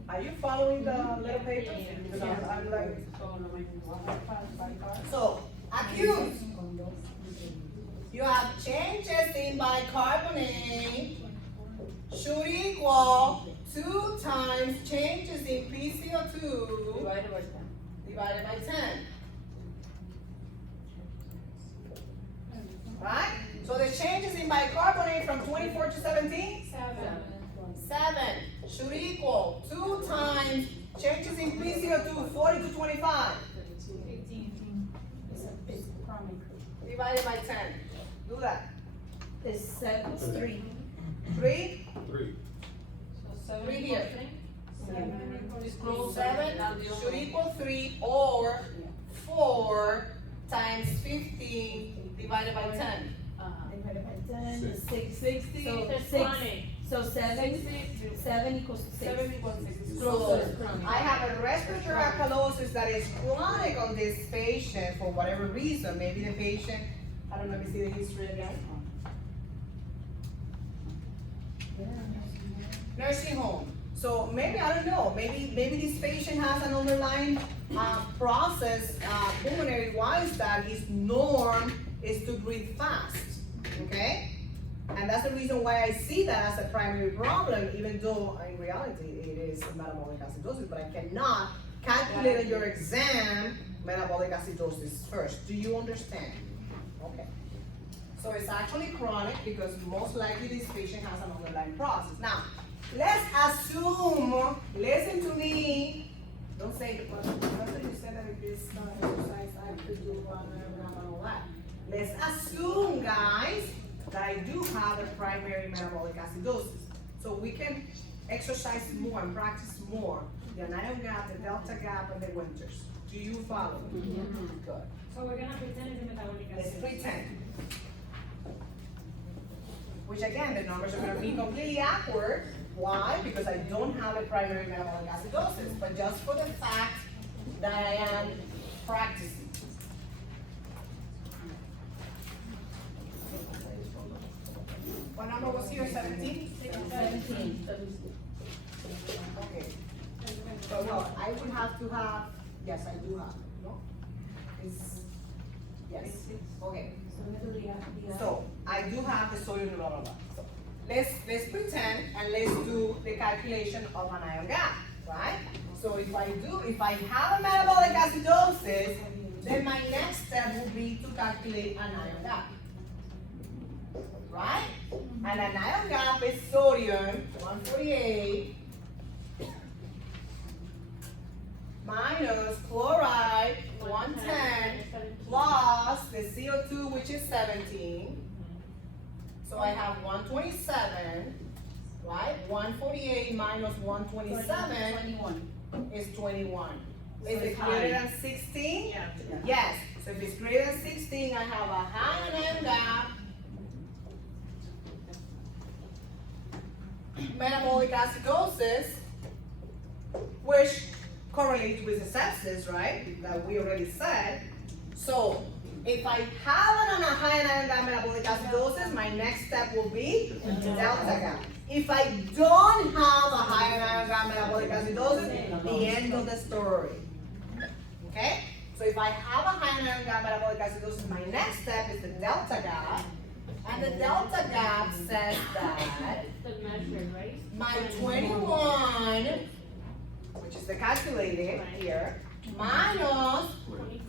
are you following the little paper? I'm like, so, acute. You have changes in bicarbonate should equal 2 times changes in PCO2 divided by 10. Right? So the changes in bicarbonate from 24 to 17? 7 should equal 2 times changes in PCO2, 40 to 25. 15. Divided by 10. Do that. It's 3. 3? 3 here. 7 should equal 3 or 4 times 15 divided by 10. Divided by 10 is 6. 60 So is 6. chronic. So 7 equals 6. 7 equals 6. So I have a respiratory alkalosis that is chronic on this patient for whatever reason. Maybe the patient, I don't know if you see the history again. Nursing home. So maybe, I don't know, maybe this patient has an underlying process, pulmonary wise, that his norm is to breathe fast, okay? And that's the reason why I see that as a primary problem, even though in reality it is metabolic acidosis, but I cannot calculate on your exam metabolic acidosis first. Do you understand? Okay. So it's actually chronic because most likely this patient has an underlying process. Now, let's assume, listen to me, don't say, well, after you said that with this exercise I could do and all that. Let's assume, guys, that I do have a primary metabolic acidosis. So we can exercise more and practice more the anion gap, the delta gap, and the winters. Do you follow me? Mm-hmm. Good. So we're gonna pretend it's a metabolic Let's acidosis. pretend. Which again, the numbers are gonna be completely awkward. Why? Because I don't have a primary metabolic acidosis, but just for the fact that I am practicing. What number was here, 17? 17. Okay. So no, I would have to have, yes, I do have, no? It's, Yes. Okay. So, So I do have the sodium blah blah blah. So let's pretend and let's do the calculation of an ion gap, right? So if I have a metabolic acidosis, then my next step will be to calculate an ion gap. Right? And an ion gap is sodium 148 minus chloride 110 plus the CO2, which is 17. So I have 127, right? 148 minus 127 21. is 21. So Is it it's greater high. than 16? Yeah. Yes. So if it's greater than 16, I have a high ion gap. Metabolic acidosis, which correlates with the sepsis, right? That we already said. So if I have a high ion gap metabolic acidosis, my next step will be delta gap. If I don't have a high ion gap metabolic acidosis, the end of the story. Okay? So if I have a high ion gap metabolic acidosis, my next step is the delta gap. And the delta gap says that The measure, right? my 21, which is the calculated here, minus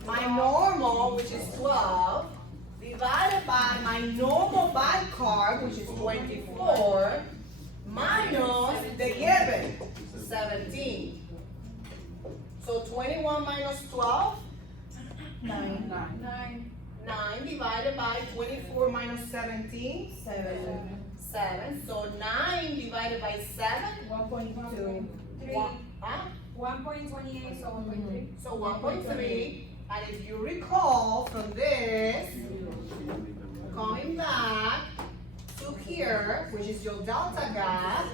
my normal, which is 12, divided by my normal bicarb, which is 24, minus the given, 17. So 21 minus 12, 9. 9 divided by 24 minus 17, 7. So 9 divided by 7, 1.2. 1.28, so 1.3. So 1.3, and if you recall from this, coming back to here, which is your delta gap,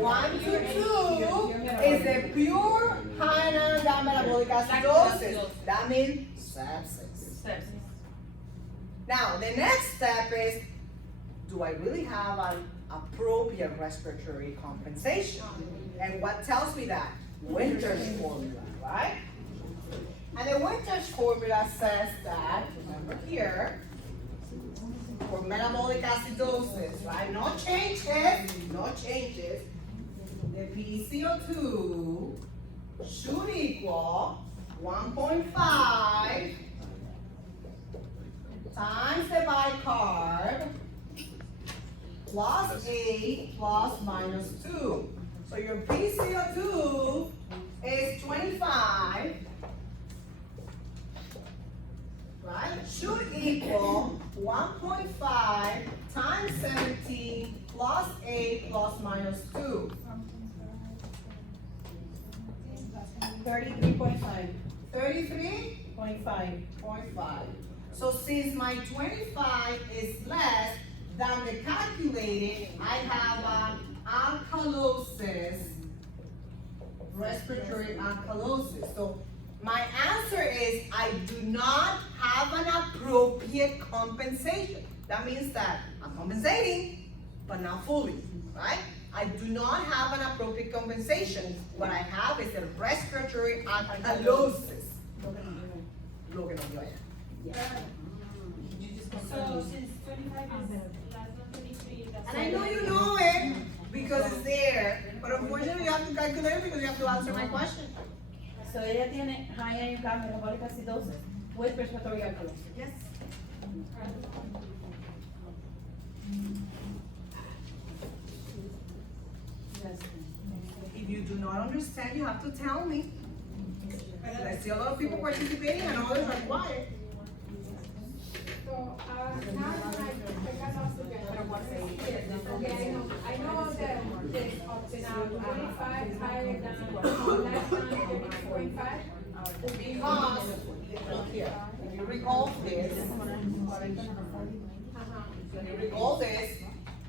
1 to 2 is the pure high ion gap metabolic acidosis. That means sepsis. Now, the next step is, do I really have an appropriate respiratory compensation? And what tells me that? Winter's formula, right? And the Winter's formula says that, remember here, for metabolic acidosis, right? No changes. The PCO2 should equal 1.5 times the bicarb plus 8 plus minus 2. So your PCO2 is 25, right? Should equal 1.5 times 17 plus 8 plus minus 2. 33.5. 33.5. So since my 25 is less than the calculated, I have alkalosis, respiratory alkalosis. So my answer is I do not have an appropriate compensation. That means that I'm compensating, but not fully, right? I do not have an appropriate compensation. What I have is a respiratory alkalosis. Lo que no dio ella. So since 25 is less than 23, that's. And I know you know it because it's there, but unfortunately you have to calculate it because you have to answer my question. So ella tiene high ion gap metabolic acidosis with respiratory alkalosis. Yes. If you do not understand, you have to tell me. I see a lot of people participating and others are quiet. So, now I got lost again. Okay, I know that this option out 25 higher than, less than 33.5. Because, look here, if you recall this,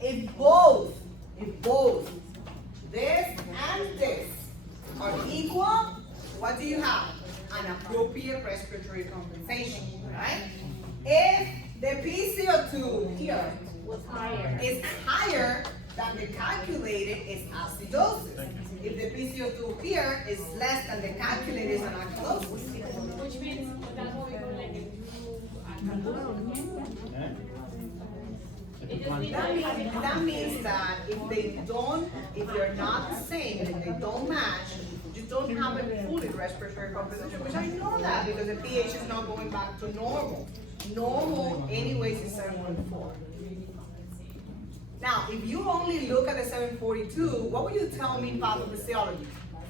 if both this and this are equal, what do you have? An appropriate respiratory compensation, right? If the PCO2 here Was higher. is higher than the calculated, it's acidosis. If the PCO2 here is less than the calculated, it's an alkalosis. Which means that's what we call like a blue That means that if they're not the same, and if they don't match, you don't have a fully respiratory composition, which I know that because the pH is not going back to normal. Normal anyways is 7.4. Now, if you only look at the 742, what would you tell me in pathophysiology?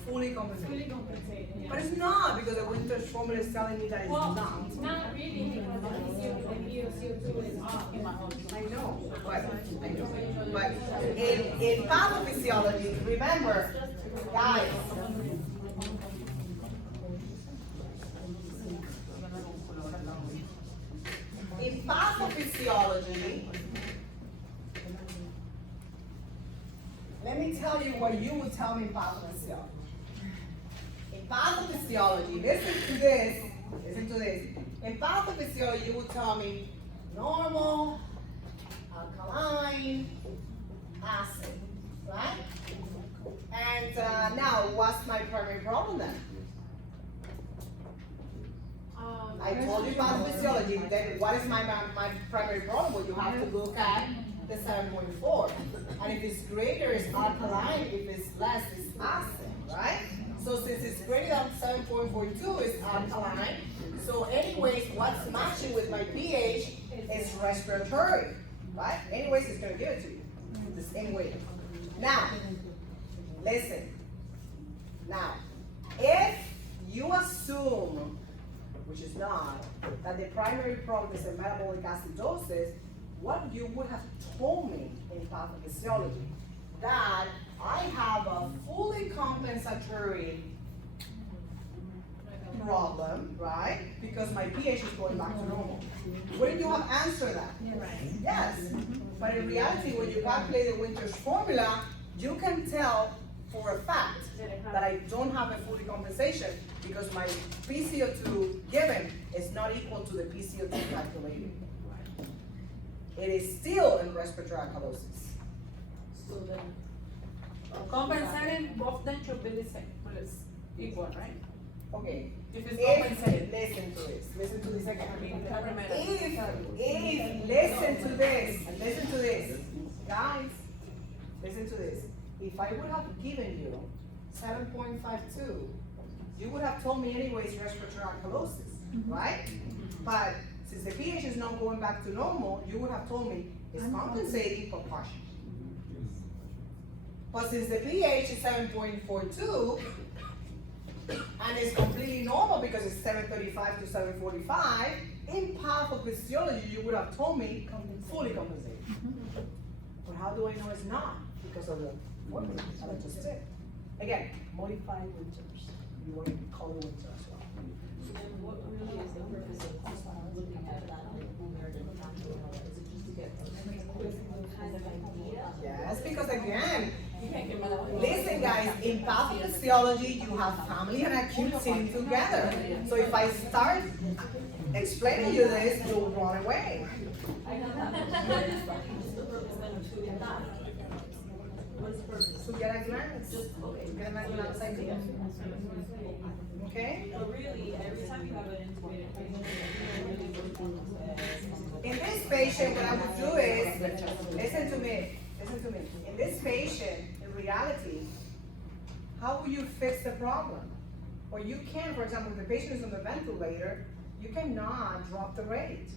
Fully compensated. Fully compensated, yeah. But it's not, because the Winter's formula is telling me that it's Well, not. not really, because the VOCO2 is off. I know, but in pathophysiology, remember, guys, in pathophysiology, let me tell you what you would tell me in pathophysiology. In pathophysiology, listen to this. In pathophysiology, you would tell me normal, alkaline, acid, right? And now, what's my primary problem then? I told you pathophysiology, then what is my primary problem? Well, you have to look at the 7.4. And if it's greater, it's alkaline. If it's less, it's acid, right? So since it's greater than 7.42, it's alkaline. So anyways, what's matching with my pH is respiratory, right? Anyways, it's gonna give it to you the same way. Now, listen. Now, if you assume, which is not, that the primary problem is a metabolic acidosis, what you would have told me in pathophysiology, that I have a fully compensatory problem, right? Because my pH is going back to normal. Wouldn't you have answered that? Yes. But in reality, when you calculate the Winter's formula, you can tell for a fact that I don't have a fully compensation because my PCO2 given is not equal to the PCO2 calculated. It is still in respiratory alkalosis. So then, compensating both them should be the same, well, it's equal, right? Okay. If it's compensated. Listen to this again. If, Listen to this, guys, listen to this. If I would have given you 7.52, you would have told me anyways respiratory alkalosis, right? But since the pH is not going back to normal, you would have told me it's compensating for partial. But since the pH is 7.42, and it's completely normal because it's 735 to 745, in pathophysiology, you would have told me fully compensated. But how do I know it's not? Because of the formula that I just did. Again, modified Winters. You want to call it Winter as well. So then what really is the purpose of looking at that numerical calculator? Is it just to get a quick kind of idea? Yes, because again, listen guys, in pathophysiology, you have family and acute sitting together. So if I start explaining you this, you'll run away. I know that. What is the purpose then of that? What is the purpose? To get a glance. Just, okay. To get a glance idea. Okay? But really, every time you have an intubated patient, you're really working with In this patient, what I would do is, listen to me. In this patient, in reality, how will you fix the problem? Or you can, for example, if the patient is on the ventilator, you cannot drop the rate.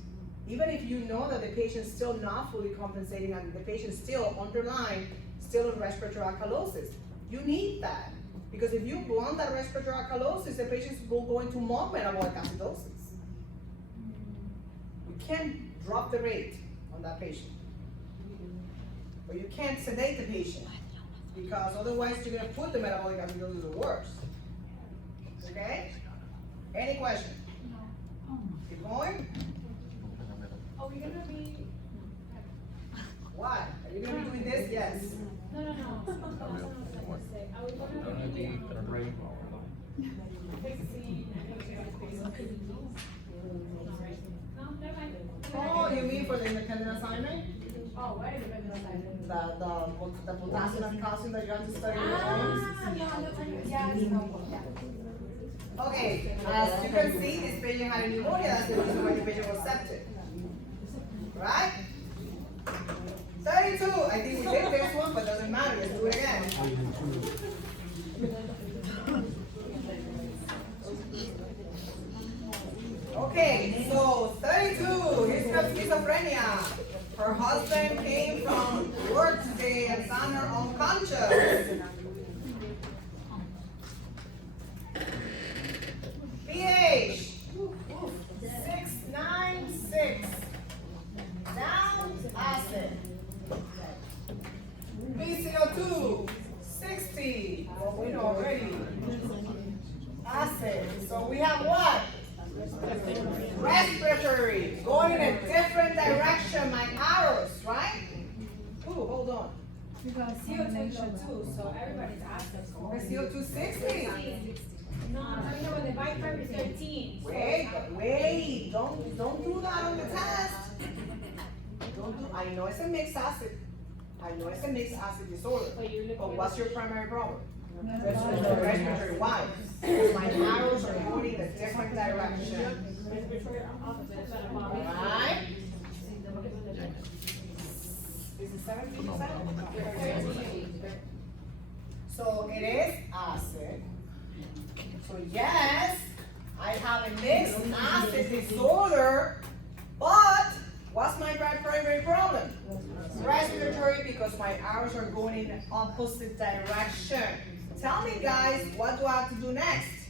Even if you know that the patient's still not fully compensating and the patient's still underlying, still in respiratory alkalosis, you need that. Because if you blunt that respiratory alkalosis, the patients will go into more metabolic acidosis. You can't drop the rate on that patient. Or you can't sedate the patient, because otherwise you're gonna put the metabolic acidosis to worse. Okay? Any question? No. Keep going? Are we gonna be? Why? Are you gonna be doing this? Yes. No. Are we gonna be fixing? No, never mind. Oh, you mean for the independent assignment? Oh, what is it? The potassium and calcium that you have to study on your own? No, yeah, no. Okay, as you can see, this patient had a pneumonia. That's the reason why the patient was septic. Right? 32. I think we did this one, but doesn't matter. Let's do it again. Okay, so 32. Here's her schizophrenia. Her husband came from work today and found her unconscious. pH 696. Down acid. PCO2 60. Well, we know already. Acid. So we have what? Respiratory. Going in a different direction, my arrows, right? Ooh, hold on. CO2 too, so everybody's acid. CO2 60. No, I'm talking about the bicarb is 13. Wait, don't do that on the test. I know it's a mixed acid. I know it's a mixed acid disorder. But what's your primary problem? Respiratory. Why? Because my arrows are going in a different direction. Right? Is it 17%? So it is acid. So yes, I have a mixed acid disorder, but what's my primary problem? Respiratory, because my arrows are going in the opposite direction. Tell me guys, what do I have to do next?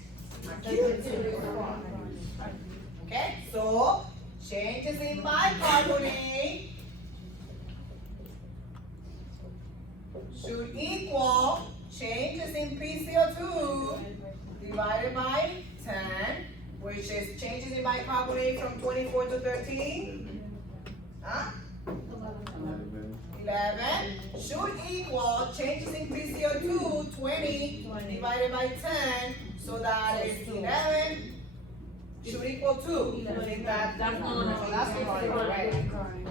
Okay, so changes in bicarbonate should equal changes in PCO2 divided by 10, which is changes in bicarbonate from 24 to 13. Huh? 11 should equal changes in PCO2 20 divided by 10, so that is 11 should equal 2. I think that's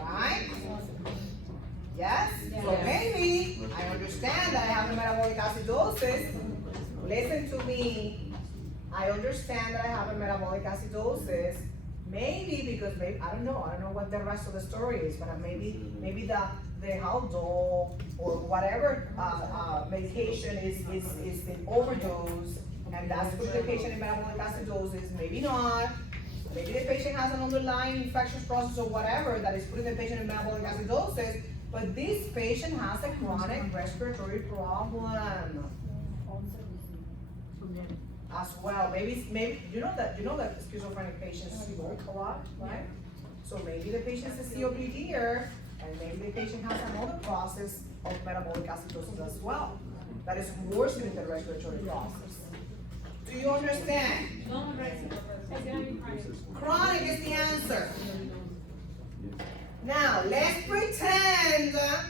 right? Yes? So maybe I understand that I have a metabolic acidosis. Listen to me. I understand that I have a metabolic acidosis. Maybe because I don't know what the rest of the story is, but maybe the Haldol or whatever medication is an overdose, and that's put the patient in metabolic acidosis. Maybe not. Maybe the patient has an underlying infectious process or whatever that is putting the patient in metabolic acidosis, but this patient has a chronic respiratory problem as well. Maybe you know that schizophrenic patients smoke a lot, right? So maybe the patient's a COPD here, and maybe the patient has another process of metabolic acidosis as well that is worsening the respiratory process. Do you understand? Chronic is the answer. Now let's pretend that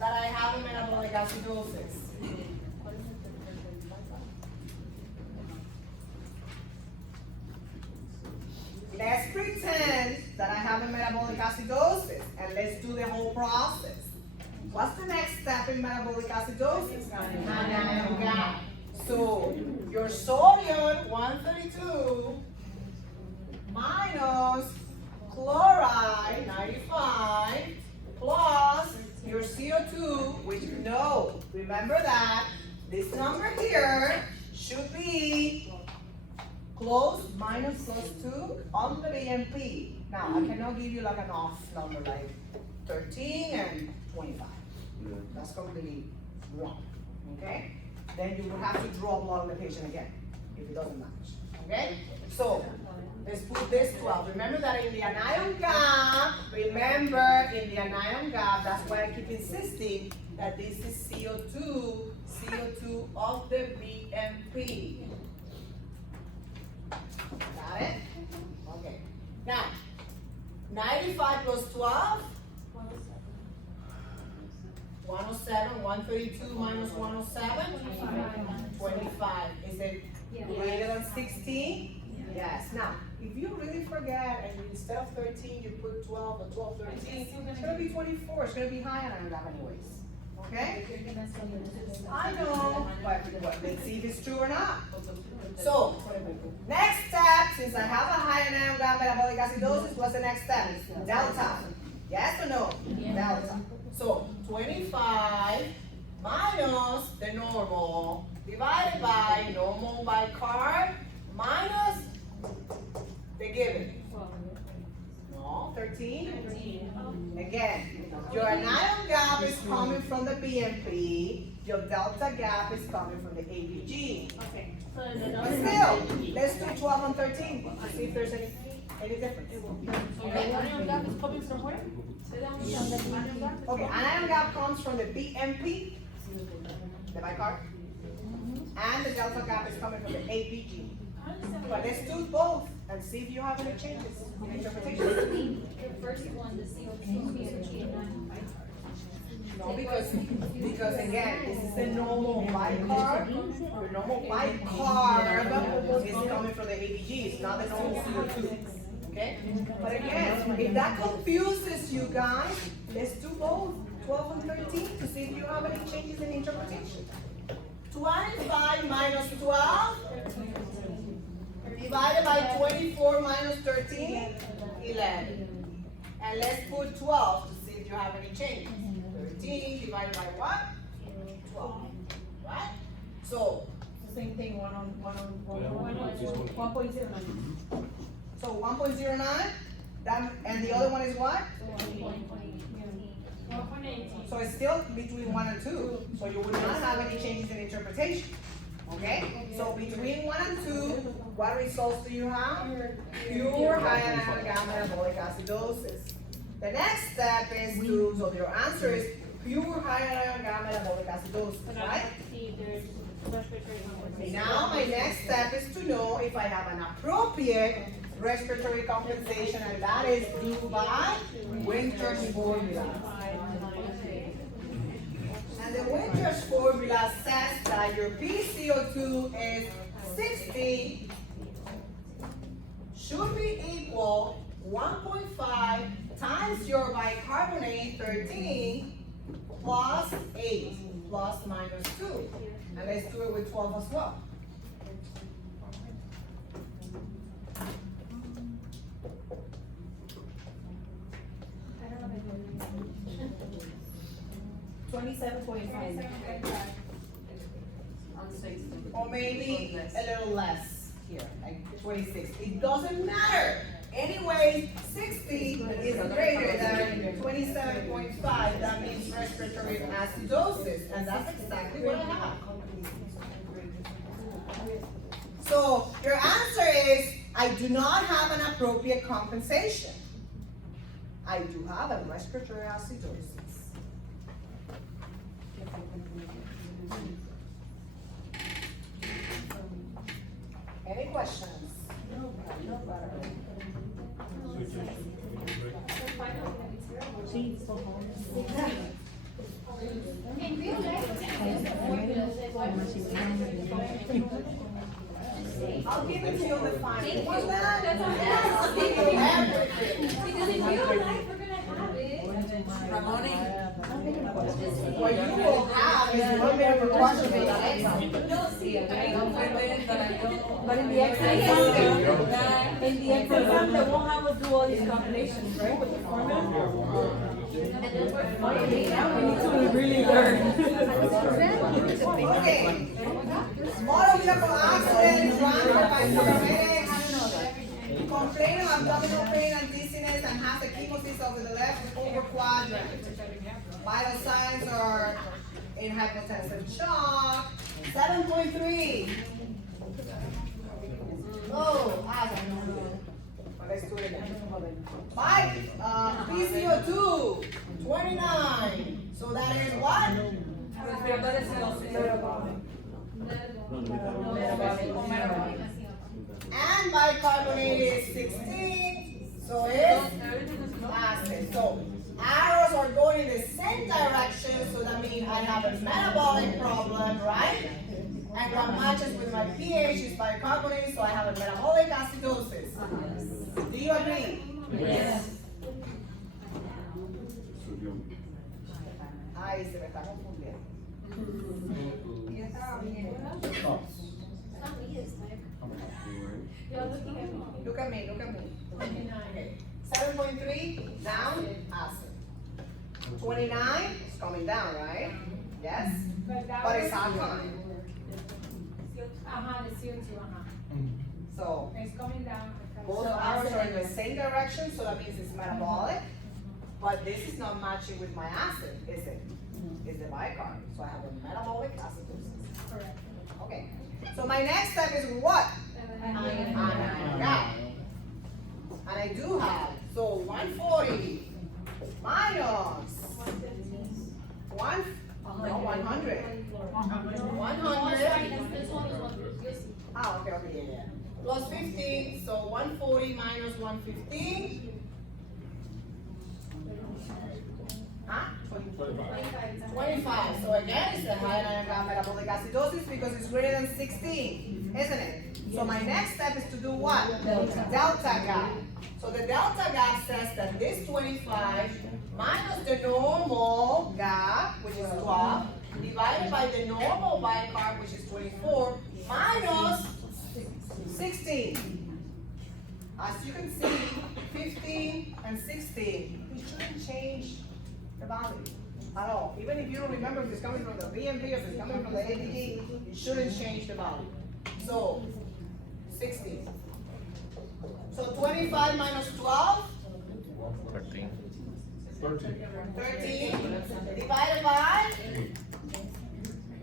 I have a metabolic acidosis. Let's pretend that I have a metabolic acidosis, and let's do the whole process. What's the next step in metabolic acidosis? Anion gap. So your sodium 132 minus chloride 95 plus your CO2, which remember that this number here should be close minus plus 2 on the BMP. Now, I cannot give you like an off number like 13 and 25. That's completely wrong, okay? Then you will have to draw blood on the patient again if it doesn't match, okay? So, let's put this 12. Remember that in the anion gap, that's why I keep insisting that this is CO2 of the BMP. Got it? Okay. Now, 95 plus 12? 107, 132 minus 107? 25. Is it greater than 16? Yes. Now, if you really forget and instead of 13 you put 12 or 12, 13, it's going to be 24. It's going to be high on that anyways. Okay? I know, but let's see if it's true or not. So, next step, since I have a high ion gamma metabolic acidosis, what's the next step? Delta. Yes or no? Delta. So, 25 minus the normal divided by normal bicarb minus the given. No, 13. Again, your anion gap is coming from the BMP. Your delta gap is coming from the ABG. Okay. But still, let's do 12 and 13 to see if there's any difference. Okay, anion gap is coming from where? Okay, anion gap comes from the BMP, the bicarb, and the delta gap is coming from the ABG. But let's do both and see if you have any changes in interpretation. The first one, the CO2, No, because again, this is the normal bicarb. The normal bicarb is coming from the ABG, it's not the normal CO2. Okay? But again, if that confuses you guys, let's do both 12 and 13 to see if you have any changes in interpretation. 25 minus 12 divided by 24 minus 13, 11. And let's put 12 to see if you have any changes. 13 divided by what? 12. Right? So, Same thing, 1.09. so 1.09, that, and the other one is what? So it's still between 1 and 2, so you would not have any changes in interpretation. Okay? So between 1 and 2, what results do you have? Pure high anion gamma metabolic acidosis. The next step is to, so your answer is pure high anion gamma metabolic acidosis, right? Now my next step is to know if I have an appropriate respiratory compensation, and that is due by Winter's formula. And the Winter's formula says that your PCO2 is 60 should be equal 1.5 times your bicarbonate 13 plus 8 plus minus 2. And let's do it with 12 as well. Or maybe a little less here, like 26. It doesn't matter. Anyway, 60 is greater than 27.5. That means respiratory acidosis, and that's exactly what I have. So your answer is, I do not have an appropriate compensation. I do have a respiratory acidosis. Any questions? I'll give it to you on the final. What's that? Yes, I'll give you everything. Because if you don't like, we're gonna have it. Ramoni? What you will have is 1 minute per question in the exam. No, see, I don't like But in the exam, they won't have us do all these calculations, right, with the formula? Now we need to really learn. Okay. Motor vehicle accident, transfer by paramedics, complain of abdominal pain and dizziness and has a chemosis over the left over quadrant. Vital signs are in hypotensive shock. 7.3. Oh, I don't know. Let's do it again. PCO2, 29. So that is what? And bicarbonate is 16. So it's acid. So arrows are going in the same direction, so that means I have a metabolic problem, right? And what matches with my pH is bicarbonate, so I have a metabolic acidosis. Do you agree? Yes. Ay, se me está confundiendo. Ya estaba bien. Look at me, look at me. Okay. 7.3, down, acid. 29 is coming down, right? Yes? But it's alkaline. The CO2, So It's coming down. both arrows are in the same direction, so that means it's metabolic. But this is not matching with my acid, is it? It's the bicarb. So I have a metabolic acidosis. Correct. Okay. So my next step is what? Anion gas. And I do have, so 140 minus 100. 100. Ah, okay, yeah. Plus 15, so 140 minus 115. Huh? 25. So again, it's the high ion gas metabolic acidosis because it's greater than 16, isn't it? So my next step is to do what? Delta gap. So the delta gap says that this 25 minus the normal gap, which is 12, divided by the normal bicarb, which is 24, minus 16. As you can see, 15 and 16, we shouldn't change the value at all. Even if you don't remember if it's coming from the BMP or if it's coming from the ADD, it shouldn't change the value. So, 16. So 25 minus 12? 13. 13 divided by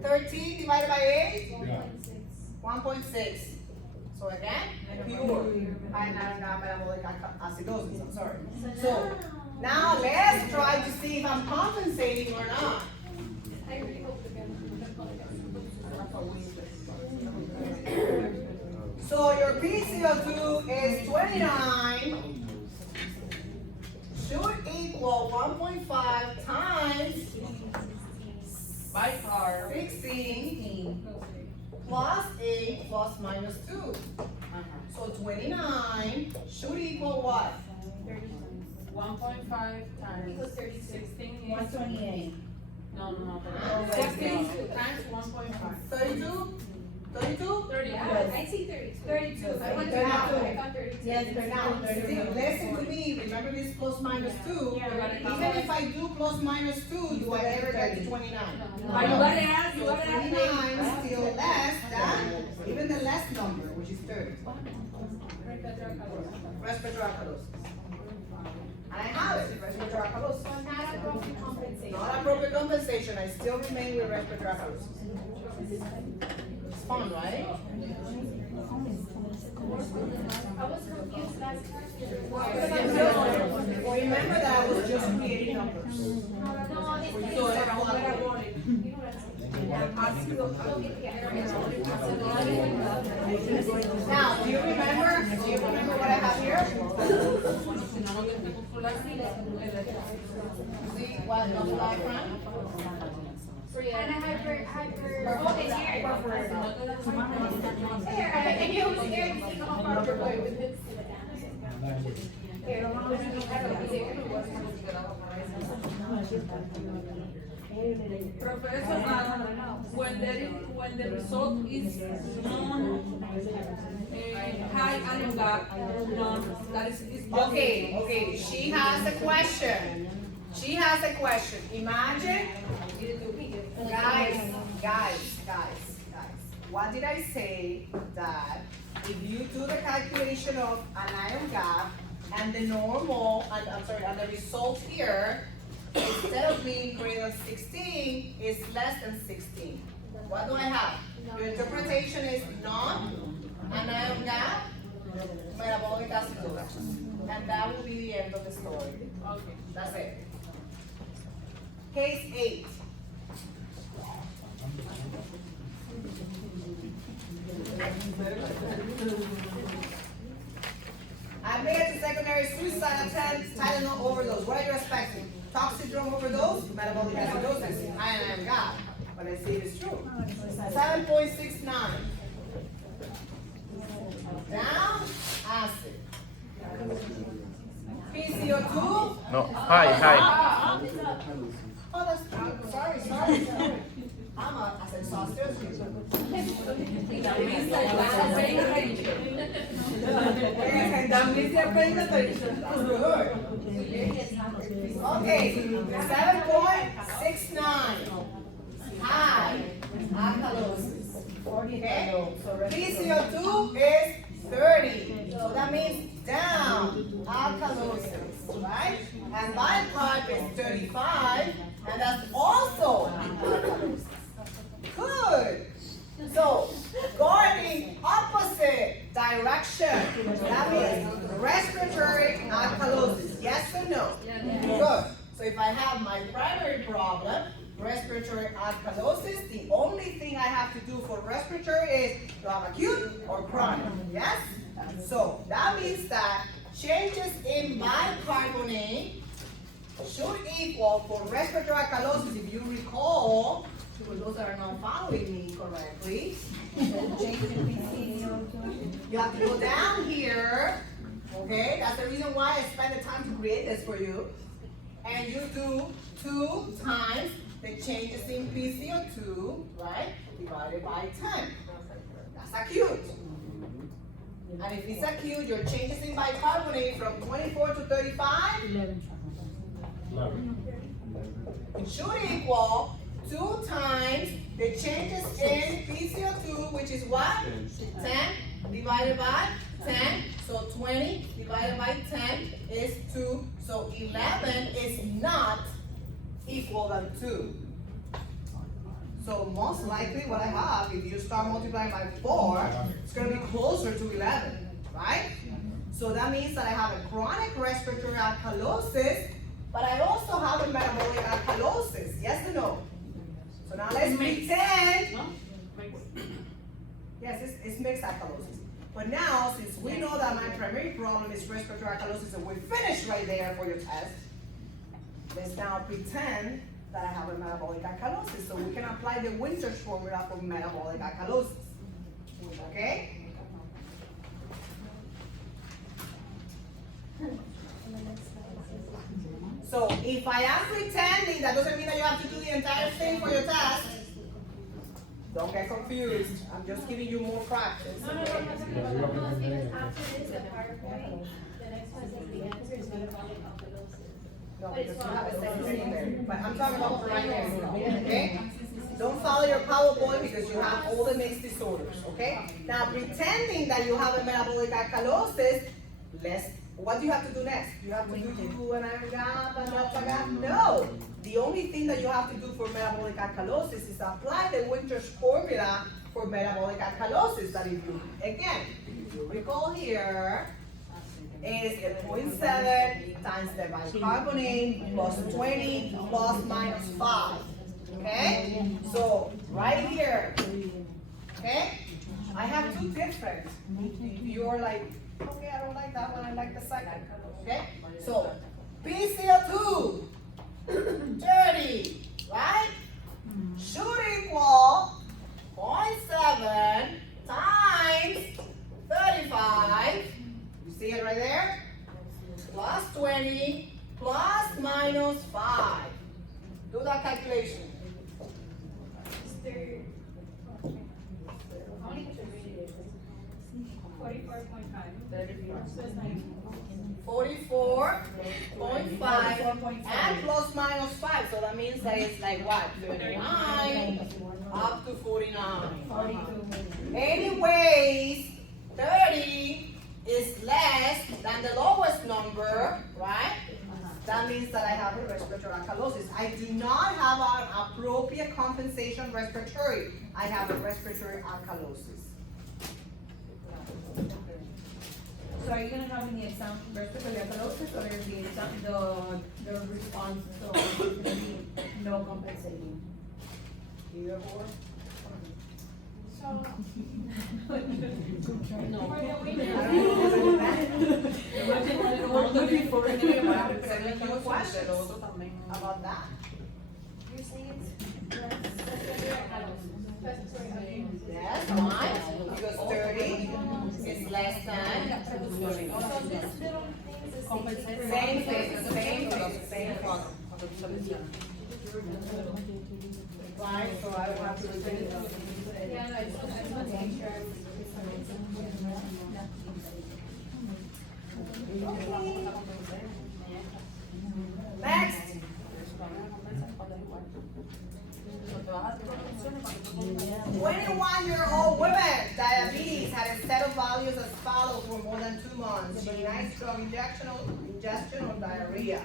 13 divided by 8? 1.6. So again, pure high ion gas metabolic acidosis. I'm sorry. So now let's try to see if I'm compensating or not. So your PCO2 is 29. Should equal 1.5 times bicarb 16 plus 8 plus minus 2. So 29 should equal what? 1.5 times 16 is 128. no. 16 times 1.5. 32? 32? 30. I see 32. I went to I thought 32. Yes, but now, listen to me, remember this plus minus 2. Yeah. Even if I do plus minus 2, do I ever get to 29? But you gotta add 29 is still less than, even the less number, which is 30. Respiratory alkalosis. And I have it, respiratory alkalosis. Not appropriate compensation. Not appropriate compensation, I still remain with respiratory alkalosis. It's fun, right? I was confused last time. Remember that I was just creating numbers. Now, do you remember what I have here? See what the diagram? And I oh, it's here. Here, and you was here, you see how far we're going with this. Professor, when the result is high ion gap, that is Okay, she has a question. Imagine, guys. What did I say that if you do the calculation of an ion gap and the normal, and the result here, instead of being greater than 16, is less than 16. What do I have? Your interpretation is an ion gap, metabolic acidosis. And that will be the end of the story. Okay, that's it. Case 8. Admitted to secondary suicide attempt, Tylenol overdose. What are you expecting? Toxic drug overdose, metabolic acidosis, ion gap. But let's see if it's true. 7.69. Down, acid. PCO2. No, high. Oh, that's I'm as exhausted as you. Okay, 7.69. High alkalosis. Okay? PCO2 is 30. So that means down alkalosis, right? And bicarb is 35, and that's also alkalosis. Good. So, going opposite direction. That means respiratory alkalosis. Yes or no? Good. So if I have my primary problem, respiratory alkalosis, the only thing I have to do for respiratory is to have acute or chronic. Yes? So that means that changes in bicarbonate should equal for respiratory alkalosis, if you recall, for those that are not following me correctly, you have to go down here, okay? That's the reason why I spent the time to create this for you. And you do 2 times the changes in PCO2, right, divided by 10. That's acute. And if it's acute, your changes in bicarbonate from 24 to 35, it should equal 2 times the changes in PCO2, which is what? 10 divided by 10. So 20 divided by 10 is 2. So 11 is not equal than 2. So most likely what I have, if you start multiplying by 4, it's going to be closer to 11, right? So that means that I have a chronic respiratory alkalosis, but I also have a metabolic alkalosis. Yes or no? So now let's pretend. Yes, it's mixed alkalosis. But now, since we know that my primary problem is respiratory alkalosis, and we're finished right there for your test, let's now pretend that I have a metabolic alkalosis. So we can apply the Winter's formula for metabolic alkalosis. Okay? So if I am pretending, that doesn't mean that you have to do the entire thing for your test. Don't get confused. I'm just giving you more practice. No, because after this, the PowerPoint, the next one is the answer is metabolic alkalosis. No, because you have a second thing there. But I'm talking about for right now, okay? Don't follow your PowerPoint because you have all the mixed disorders, okay? Now, pretending that you have a metabolic alkalosis, what do you have to do next? You have to do an iron gap, an alpha gap? No. The only thing that you have to do for metabolic alkalosis is apply the Winter's formula for metabolic alkalosis. That if you recall here, is 0.7 times the bicarbonate plus 20 plus minus 5. Okay? So, right here, okay? I have 2 different. You're like, okay, I don't like that one, I like the second. Okay? So, PCO2, 30, right? Should equal 0.7 times 35. You see it right there? Plus 20 plus minus 5. Do that calculation. 44.5 and plus minus 5, so that means that it's like what? 39 up to 49. Anyways, 30 is less than the lowest number, right? That means that I have a respiratory alkalosis. I do not have an appropriate compensation respiratory. I have a respiratory alkalosis. So are you gonna have in the exam respiratory alkalosis, or is the exam the response so it's gonna be no compensating? Either or. So, Questions about that? you're saying it's respiratory alkalosis. Respiratory alkalosis. Yes, why? Because 30 is less than 30. So this little thing is the same. Same thing, same thing, same thing. right? So I don't have to repeat it. Yeah, no, I just want to make sure. Next. 21-year-old woman, diabetes, had a set of values as follows for more than 2 months. She denies drug ingestion or diarrhea.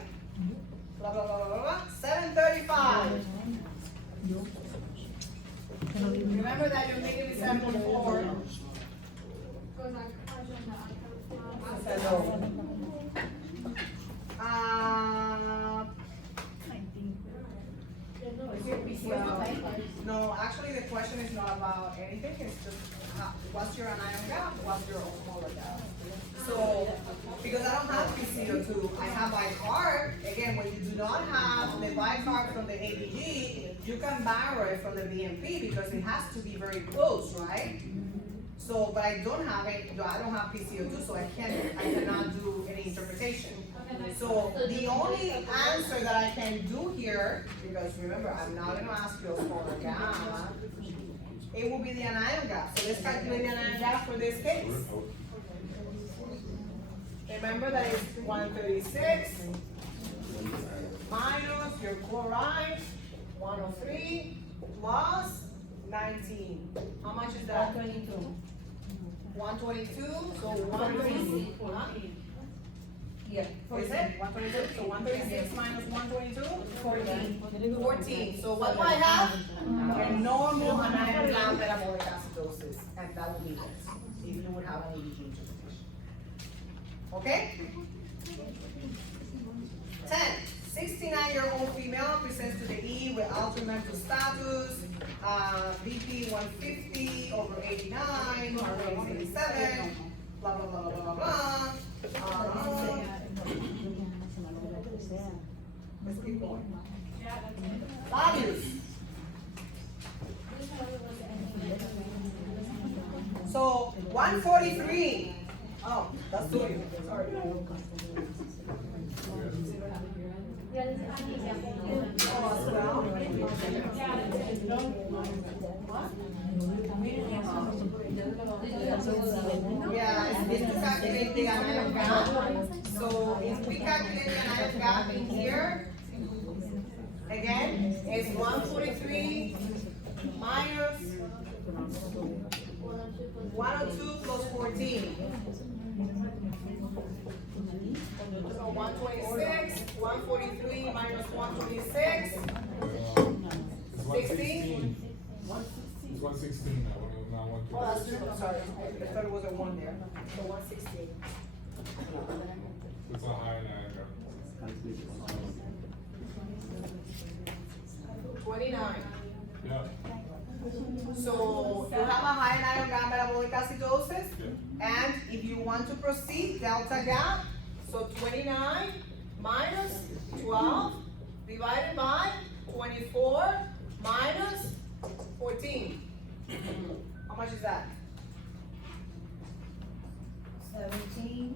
Blah, blah, blah, blah, blah. 7:35. Remember that you're making me 7:4. I said no. No, actually the question is not about anything, it's just what's your anion gap, what's your osmolar gap. So, because I don't have PCO2, I have bicarb. Again, when you do not have the bicarb from the ABG, you can borrow it from the BMP because it has to be very close, right? So, but I don't have it, I don't have PCO2, so I cannot do any interpretation. So the only answer that I can do here, because remember, I'm not gonna ask you a smaller gamma, it will be the anion gap. So let's calculate the anion gap for this case. Remember that it's 136 minus your chloride, 103 plus 19. How much is that? 122. 122, so 136. Yeah. Is it 122? So 136 minus 122? 14. 14. So what do I have? A normal anion gap metabolic acidosis, and that would be this, if you would have an ABG interpretation. Okay? 10. 69-year-old female presents to the E with altered mental status, BP 150 over 89, or 87, blah, blah, blah, blah, blah, blah. Let's keep going. Values. So 143. Oh, that's doing. Sorry. Yeah, it's to calculate the anion gap. So if we calculate the anion gap in here, again, it's 143 minus 102 plus 14. So 126, 143 minus 126, 16. It's 116 now, not 120. Oh, that's true, I'm sorry, I thought it was a 1 there, so 116. It's a high anion gap. 29. Yeah. So you have a high anion gap metabolic acidosis, Yeah. and if you want to proceed, delta gap, so 29 minus 12 divided by 24 minus 14. How much is that? 17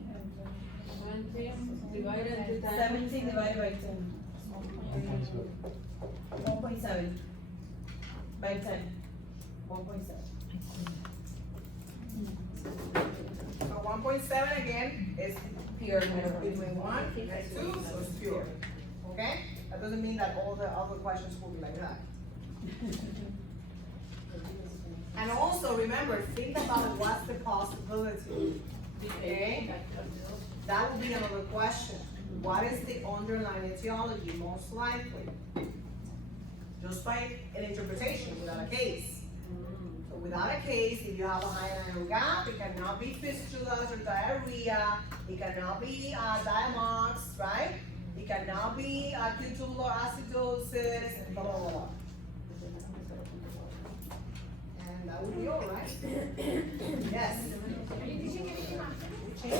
Divided to 10. 17 divided by 10. 1.7 by 10. 1.7. So 1.7 again is Pure. between 1 and 2, so it's pure. Okay? That doesn't mean that all the other questions will be like that. And also remember, think about what's the possibility. Okay? That will be another question. What is the underlying etiology most likely? Just by an interpretation without a case. So without a case, if you have a high anion gap, it cannot be fistulas or diarrhea, it cannot be diamox, right? It cannot be acute tubular acidosis, and blah, blah, blah, blah. And that would be all, right? Yes. We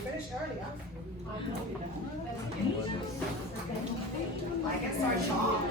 finished early, huh? I can start sharp.